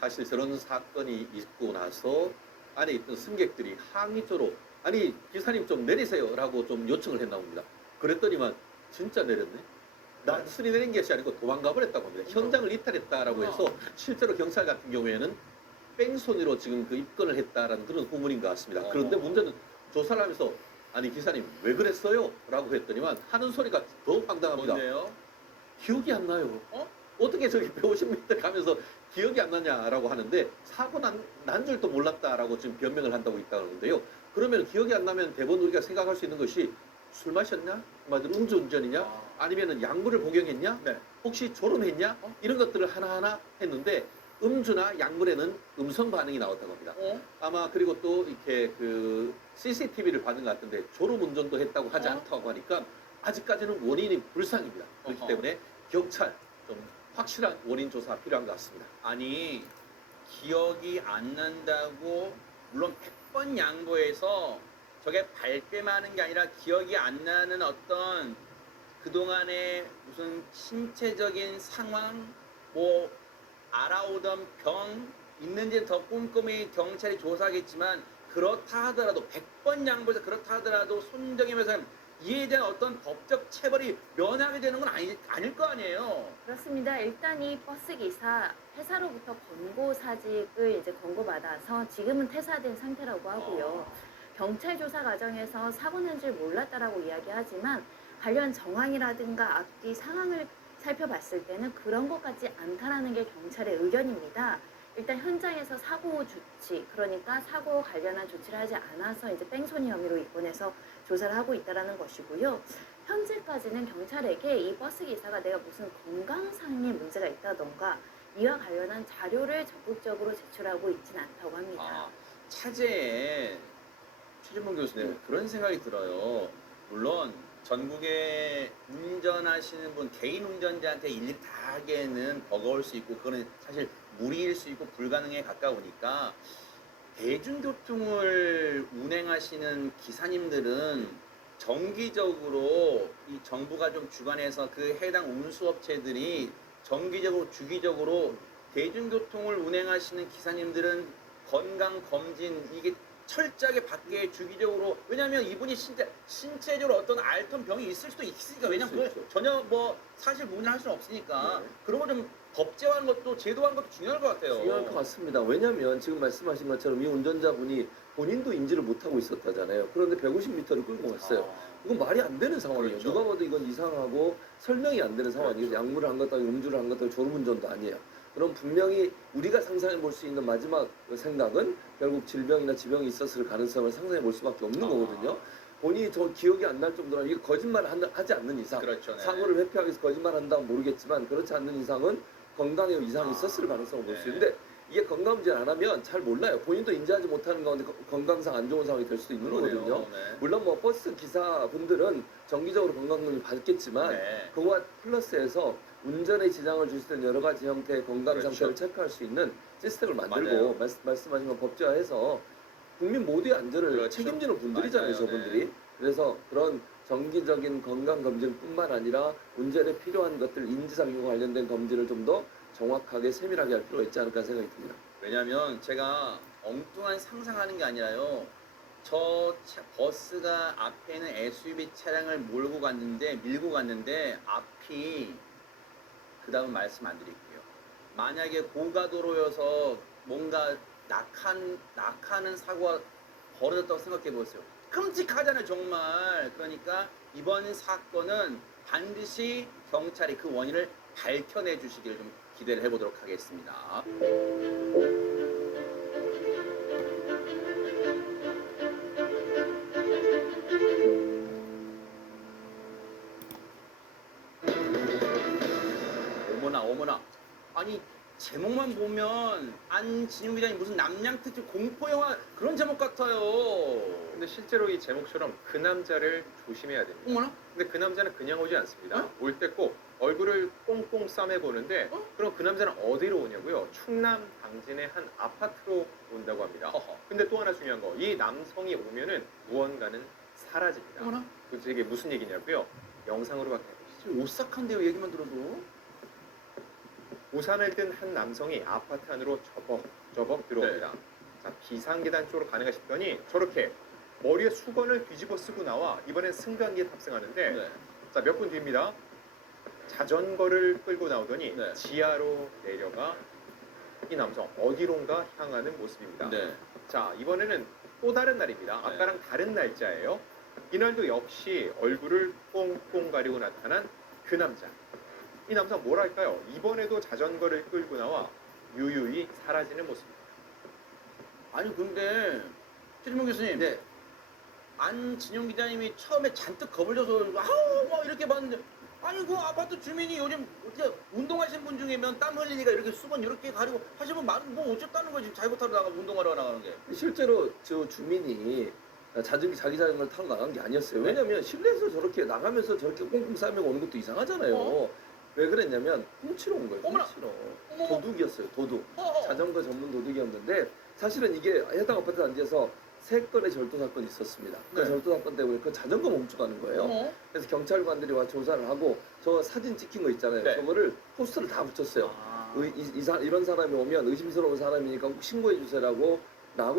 사실 저런 사건이 있고 나서 안에 있던 승객들이 항의조로 아니 기사님 좀 내리세요라고 좀 요청을 했나 봅니다. 그랬더니만 진짜 내렸네. 단순히 내린 것이 아니고 도망가 버렸다고 합니다. 현장을 이탈했다라고 해서 실제로 경찰 같은 경우에는 뺑소니로 지금 그 입건을 했다라는 그런 후문인 것 같습니다. 그런데 문제는 조사를 하면서 아니 기사님 왜 그랬어요? 라고 했더니만 하는 소리가 더 황당합니다. 뭔데요? 기억이 안 나요. 어떻게 저기 150m 가면서 기억이 안 나냐라고 하는데 사고 난 줄도 몰랐다라고 지금 변명을 한다고 있다는데요. 그러면 기억이 안 나면 대부분 우리가 생각할 수 있는 것이 술 마셨냐? 음주운전이냐? 아니면은 약물을 복용했냐? 혹시 졸음했냐? 이런 것들을 하나하나 했는데 음주나 약물에는 음성 반응이 나왔다고 합니다. 아마 그리고 또 이렇게 그 CCTV를 받은 것 같은데 졸음 운전도 했다고 하지 않다고 하니까 아직까지는 원인이 불상입니다. 그렇기 때문에 경찰 좀 확실한 원인 조사 필요한 것 같습니다. 아니 기억이 안 난다고 물론 100번 양보해서 저게 발뺌하는 게 아니라 기억이 안 나는 어떤 그동안의 무슨 신체적인 상황 뭐 알아오던 병 있는지 더 꼼꼼히 경찰이 조사하겠지만 그렇다 하더라도 100번 양보해서 그렇다 하더라도 손정임 회사님 이에 대한 어떤 법적 체벌이 면하게 되는 건 아닐 거 아니에요. 그렇습니다. 일단 이 버스 기사 회사로부터 권고 사직을 이제 권고받아서 지금은 퇴사된 상태라고 하고요. 경찰 조사 과정에서 사고 난 줄 몰랐다라고 이야기하지만 관련 정황이라든가 앞뒤 상황을 살펴봤을 때는 그런 것 같지 않다라는 게 경찰의 의견입니다. 일단 현장에서 사고 조치, 그러니까 사고 관련한 조치를 하지 않아서 이제 뺑소니 혐의로 입건해서 조사를 하고 있다라는 것이고요. 현재까지는 경찰에게 이 버스 기사가 내가 무슨 건강상의 문제가 있다던가 이와 관련한 자료를 적극적으로 제출하고 있지는 않다고 합니다. 차제에 최진문 교수님 그런 생각이 들어요. 물론 전국에 운전하시는 분 개인 운전자한테 일일이 다 하기에는 버거울 수 있고 그거는 사실 무리일 수 있고 불가능에 가까우니까 대중교통을 운행하시는 기사님들은 정기적으로 이 정부가 좀 주관해서 그 해당 운수업체들이 정기적으로 주기적으로 대중교통을 운행하시는 기사님들은 건강 검진 이게 철저하게 받게 주기적으로, 왜냐하면 이분이 신체적으로 어떤 앓던 병이 있을 수도 있으니까, 왜냐면 그걸 전혀 뭐 사실 무근할 수는 없으니까 그런 거 좀 법제화하는 것도 제도화하는 것도 중요할 것 같아요. 중요할 것 같습니다. 왜냐하면 지금 말씀하신 것처럼 이 운전자분이 본인도 인지를 못하고 있었다잖아요. 그런데 150m를 끌고 갔어요. 이건 말이 안 되는 상황이에요. 그렇죠. 누가 봐도 이건 이상하고 설명이 안 되는 상황이에요. 약물을 한 것도 아니고 음주를 한 것도 아니고 졸음운전도 아니에요. 그럼 분명히 우리가 상상해 볼 수 있는 마지막 생각은 결국 질병이나 지병이 있었을 가능성을 상상해 볼 수밖에 없는 거거든요. 본인이 저 기억이 안 날 정도로 이게 거짓말을 하지 않는 이상, 그렇죠, 네. 사고를 회피하기 위해서 거짓말한다면 모르겠지만 그렇지 않는 이상은 건강에 이상이 있었을 가능성을 볼 수 있는데 이게 건강검진 안 하면 잘 몰라요. 본인도 인지하지 못하는 가운데 건강상 안 좋은 상황이 될 수도 있는 그러네요. 거거든요. 네. 물론 뭐 버스 기사분들은 정기적으로 건강검진 받겠지만 네. 그거와 플러스해서 운전에 지장을 줄 수 있는 여러 가지 형태의 건강 그렇죠. 상태를 체크할 수 있는 시스템을 만들고 맞아요. 말씀하신 건 법제화해서 국민 모두의 안전을 그렇죠. 책임지는 분들이잖아요, 맞아요. 저분들이. 네. 그래서 그런 정기적인 건강 검진뿐만 아니라 운전에 필요한 것들 인지상과 관련된 검진을 좀 더 정확하게 세밀하게 할 필요가 있지 않을까 생각이 듭니다. 왜냐면 제가 엉뚱한 상상하는 게 아니라요. 버스가 앞에는 SUV 차량을 밀고 갔는데 앞이, 그 다음 말씀 안 드릴게요. 만약에 고가도로여서 뭔가 낙하는 사고가 벌어졌다고 생각해 보세요. 끔찍하잖아요, 정말. 그러니까 이번 사건은 반드시 경찰이 그 원인을 밝혀내 주시기를 좀 기대를 해보도록 하겠습니다. 어머나. 아니, 제목만 보면 안진용 기자님 무슨 남양특집 공포영화 그런 제목 같아요. 근데 실제로 이 제목처럼 그 남자를 조심해야 됩니다. 어머나? 근데 그 남자는 그냥 오지 않습니다. 올 때 꼭 얼굴을 꽁꽁 싸매 보는데 그럼 그 남자는 어디로 오냐고요? 충남 당진의 한 아파트로 온다고 합니다. 근데 또 하나 중요한 거, 이 남성이 오면은 무언가는 사라집니다. 어머나? 도대체 이게 무슨 얘기냐고요? 영상으로 바꿔보시죠. 오싹한데요, 얘기만 들어도. 우산을 든 한 남성이 아파트 안으로 저벅 들어옵니다. 자, 비상계단 쪽으로 가는가 싶더니 저렇게 머리에 수건을 뒤집어 쓰고 나와 이번엔 승강기에 탑승하는데 자, 몇 분 뒤입니다. 자전거를 끌고 나오더니 지하로 내려가 이 남성 어디론가 향하는 모습입니다. 자, 이번에는 또 다른 날입니다. 아까랑 다른 날짜예요. 이날도 역시 얼굴을 꽁꽁 가리고 나타난 그 남자. 이 남성 뭐랄까요? 이번에도 자전거를 끌고 나와 유유히 사라지는 모습입니다. 아니 근데 최진봉 교수님, 안진용 기자님이 처음에 잔뜩 겁을 줘서 아우 뭐 이렇게 봤는데, 아니 그 아파트 주민이 요즘 어떻게 운동하시는 분 중에면 땀 흘리니까 이렇게 수건 이렇게 가리고 하시면 말은 뭐 어쨌다는 거지, 자전거 타러 운동하러 나가는 게. 실제로 저 주민이 자기 자전거를 타고 나간 게 아니었어요. 왜냐면 실내에서 저렇게 나가면서 저렇게 꽁꽁 싸매고 오는 것도 이상하잖아요. 왜 그랬냐면 훔치러 온 거예요. 훔치러. 도둑이었어요. 도둑. 자전거 전문 도둑이었는데 사실은 이게 해당 아파트 단지에서 3건의 절도 사건이 있었습니다. 그 절도 사건 때문에 그 자전거 멈춰가는 거예요. 그래서 경찰관들이 와 조사를 하고 저 사진 찍힌 거 있잖아요. 저거를 포스터를 다 붙였어요. 이런 사람이 오면 의심스러운 사람이니까 꼭 신고해 주세요라고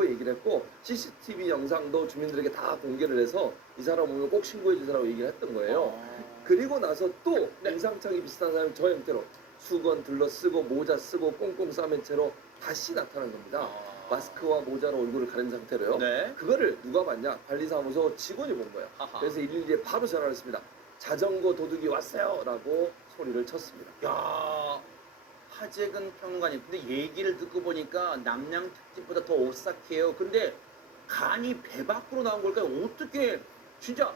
얘기를 했고, CCTV 영상도 주민들에게 다 공개를 해서 이 사람 오면 꼭 신고해 주세요라고 얘기를 했던 거예요. 그리고 나서 또 인상착이 비슷한 사람이 저 형태로 수건 둘러쓰고 모자 쓰고 꽁꽁 싸맨 채로 다시 나타난 겁니다. 마스크와 모자로 얼굴을 가린 상태로요. 그거를 누가 봤냐? 관리사무소 직원이 본 거예요. 그래서 112에 바로 전화를 했습니다. 자전거 도둑이 왔어요 라고 소리를 쳤습니다. 야, 하재근 평론가님, 근데 얘기를 듣고 보니까 남양특집보다 더 오싹해요. 근데 간이 배 밖으로 나온 걸까요? 어떻게 진짜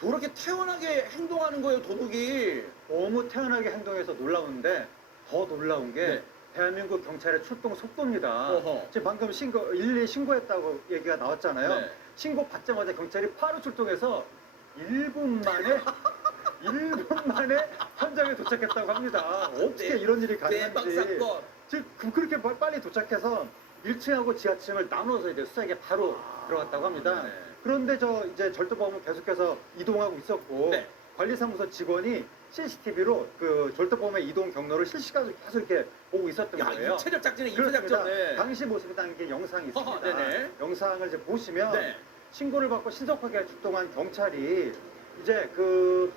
저렇게 태연하게 행동하는 거예요, 도둑이. 너무 태연하게 행동해서 놀라운데 더 놀라운 게 대한민국 경찰의 출동 속도입니다. 지금 방금 112 신고했다고 얘기가 나왔잖아요. 신고 받자마자 경찰이 바로 출동해서 1분 만에 현장에 도착했다고 합니다. 어떻게 이런 일이 가능한지. 지금 그렇게 빨리 도착해서 1층하고 지하층을 나눠서 이제 수색에 바로 들어갔다고 합니다. 그런데 이제 절도범은 계속해서 이동하고 있었고 관리사무소 직원이 CCTV로 그 절도범의 이동 경로를 실시간으로 계속 이렇게 보고 있었던 야, 거예요. 입체적 작전에 그렇습니다. 입체 작전. 네. 당시 모습이 담긴 게 영상이 있습니다. 허허, 네네. 영상을 이제 보시면 네. 신고를 받고 신속하게 출동한 경찰이 이제 그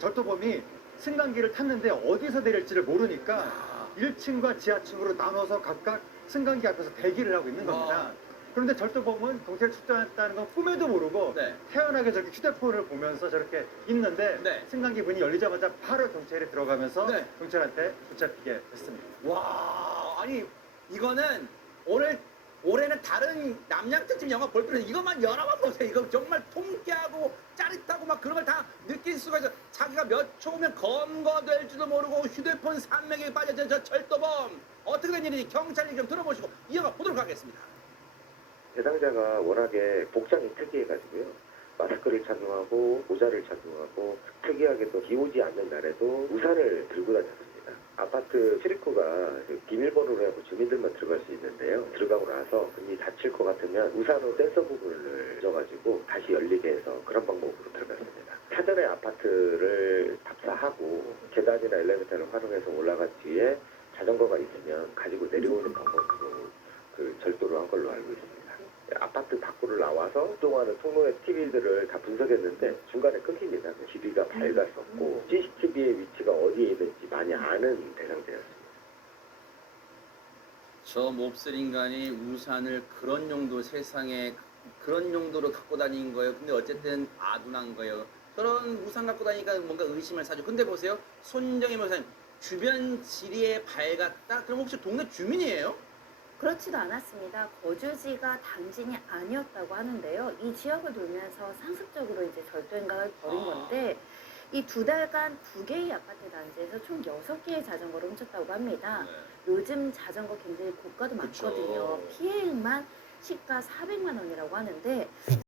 절도범이 승강기를 탔는데 어디서 내릴지를 모르니까 1층과 지하층으로 나눠서 각각 승강기 앞에서 대기를 하고 있는 겁니다. 그런데 절도범은 경찰에 출동했다는 건 꿈에도 모르고 네. 태연하게 저렇게 휴대폰을 보면서 저렇게 있는데 네. 승강기 문이 열리자마자 바로 경찰이 들어가면서 네. 경찰한테 붙잡히게 됐습니다. 와, 아니 이거는 올해는 다른 남양특집 영화 볼 필요 이것만 여러 번 보세요. 이거 정말 통쾌하고 짜릿하고 막 그런 걸 다 느낄 수가 있어. 자기가 몇 초면 검거될지도 모르고 휴대폰 산맥에 빠져든 저 절도범 어떻게 된 일인지 경찰 얘기 좀 들어보시고 이 영화 보도록 하겠습니다. 대상자가 워낙에 복장이 특이해가지고요. 마스크를 착용하고 모자를 착용하고 특이하게도 비 오지 않는 날에도 우산을 들고 다녔습니다. 아파트 출입구가 비밀번호로 하고 주민들만 들어갈 수 있는데요. 들어가고 나서 문이 닫힐 것 같으면 우산으로 센서 부분을 져가지고 다시 열리게 해서 그런 방법으로 들어갔습니다. 사전에 아파트를 답사하고 계단이나 엘리베이터를 활용해서 올라간 뒤에 자전거가 있으면 가지고 내려오는 방법으로 그 절도를 한 걸로 알고 있습니다. 아파트 밖으로 나와서 이동하는 통로의 TV들을 다 분석했는데 중간에 끊깁니다. 길이가 밝았었고 CCTV의 위치가 어디에 있는지 많이 아는 대상자였습니다. 저 몹쓸 인간이 우산을 그런 용도 세상에 그런 용도로 갖고 다닌 거예요. 근데 어쨌든 아둔한 거예요. 저런 우산 갖고 다니니까 뭔가 의심을 사죠. 근데 보세요. 손정희 목사님 주변 지리에 밝았다? 그럼 혹시 동네 주민이에요? 그렇지도 않았습니다. 거주지가 당진이 아니었다고 하는데요. 이 지역을 돌면서 상습적으로 이제 절도 행각을 벌인 건데 이 2달간 2개의 아파트 단지에서 총 6개의 자전거를 훔쳤다고 합니다. 요즘 자전거 굉장히 고가도 많거든요. 피해액만 시가 400만 원이라고 하는데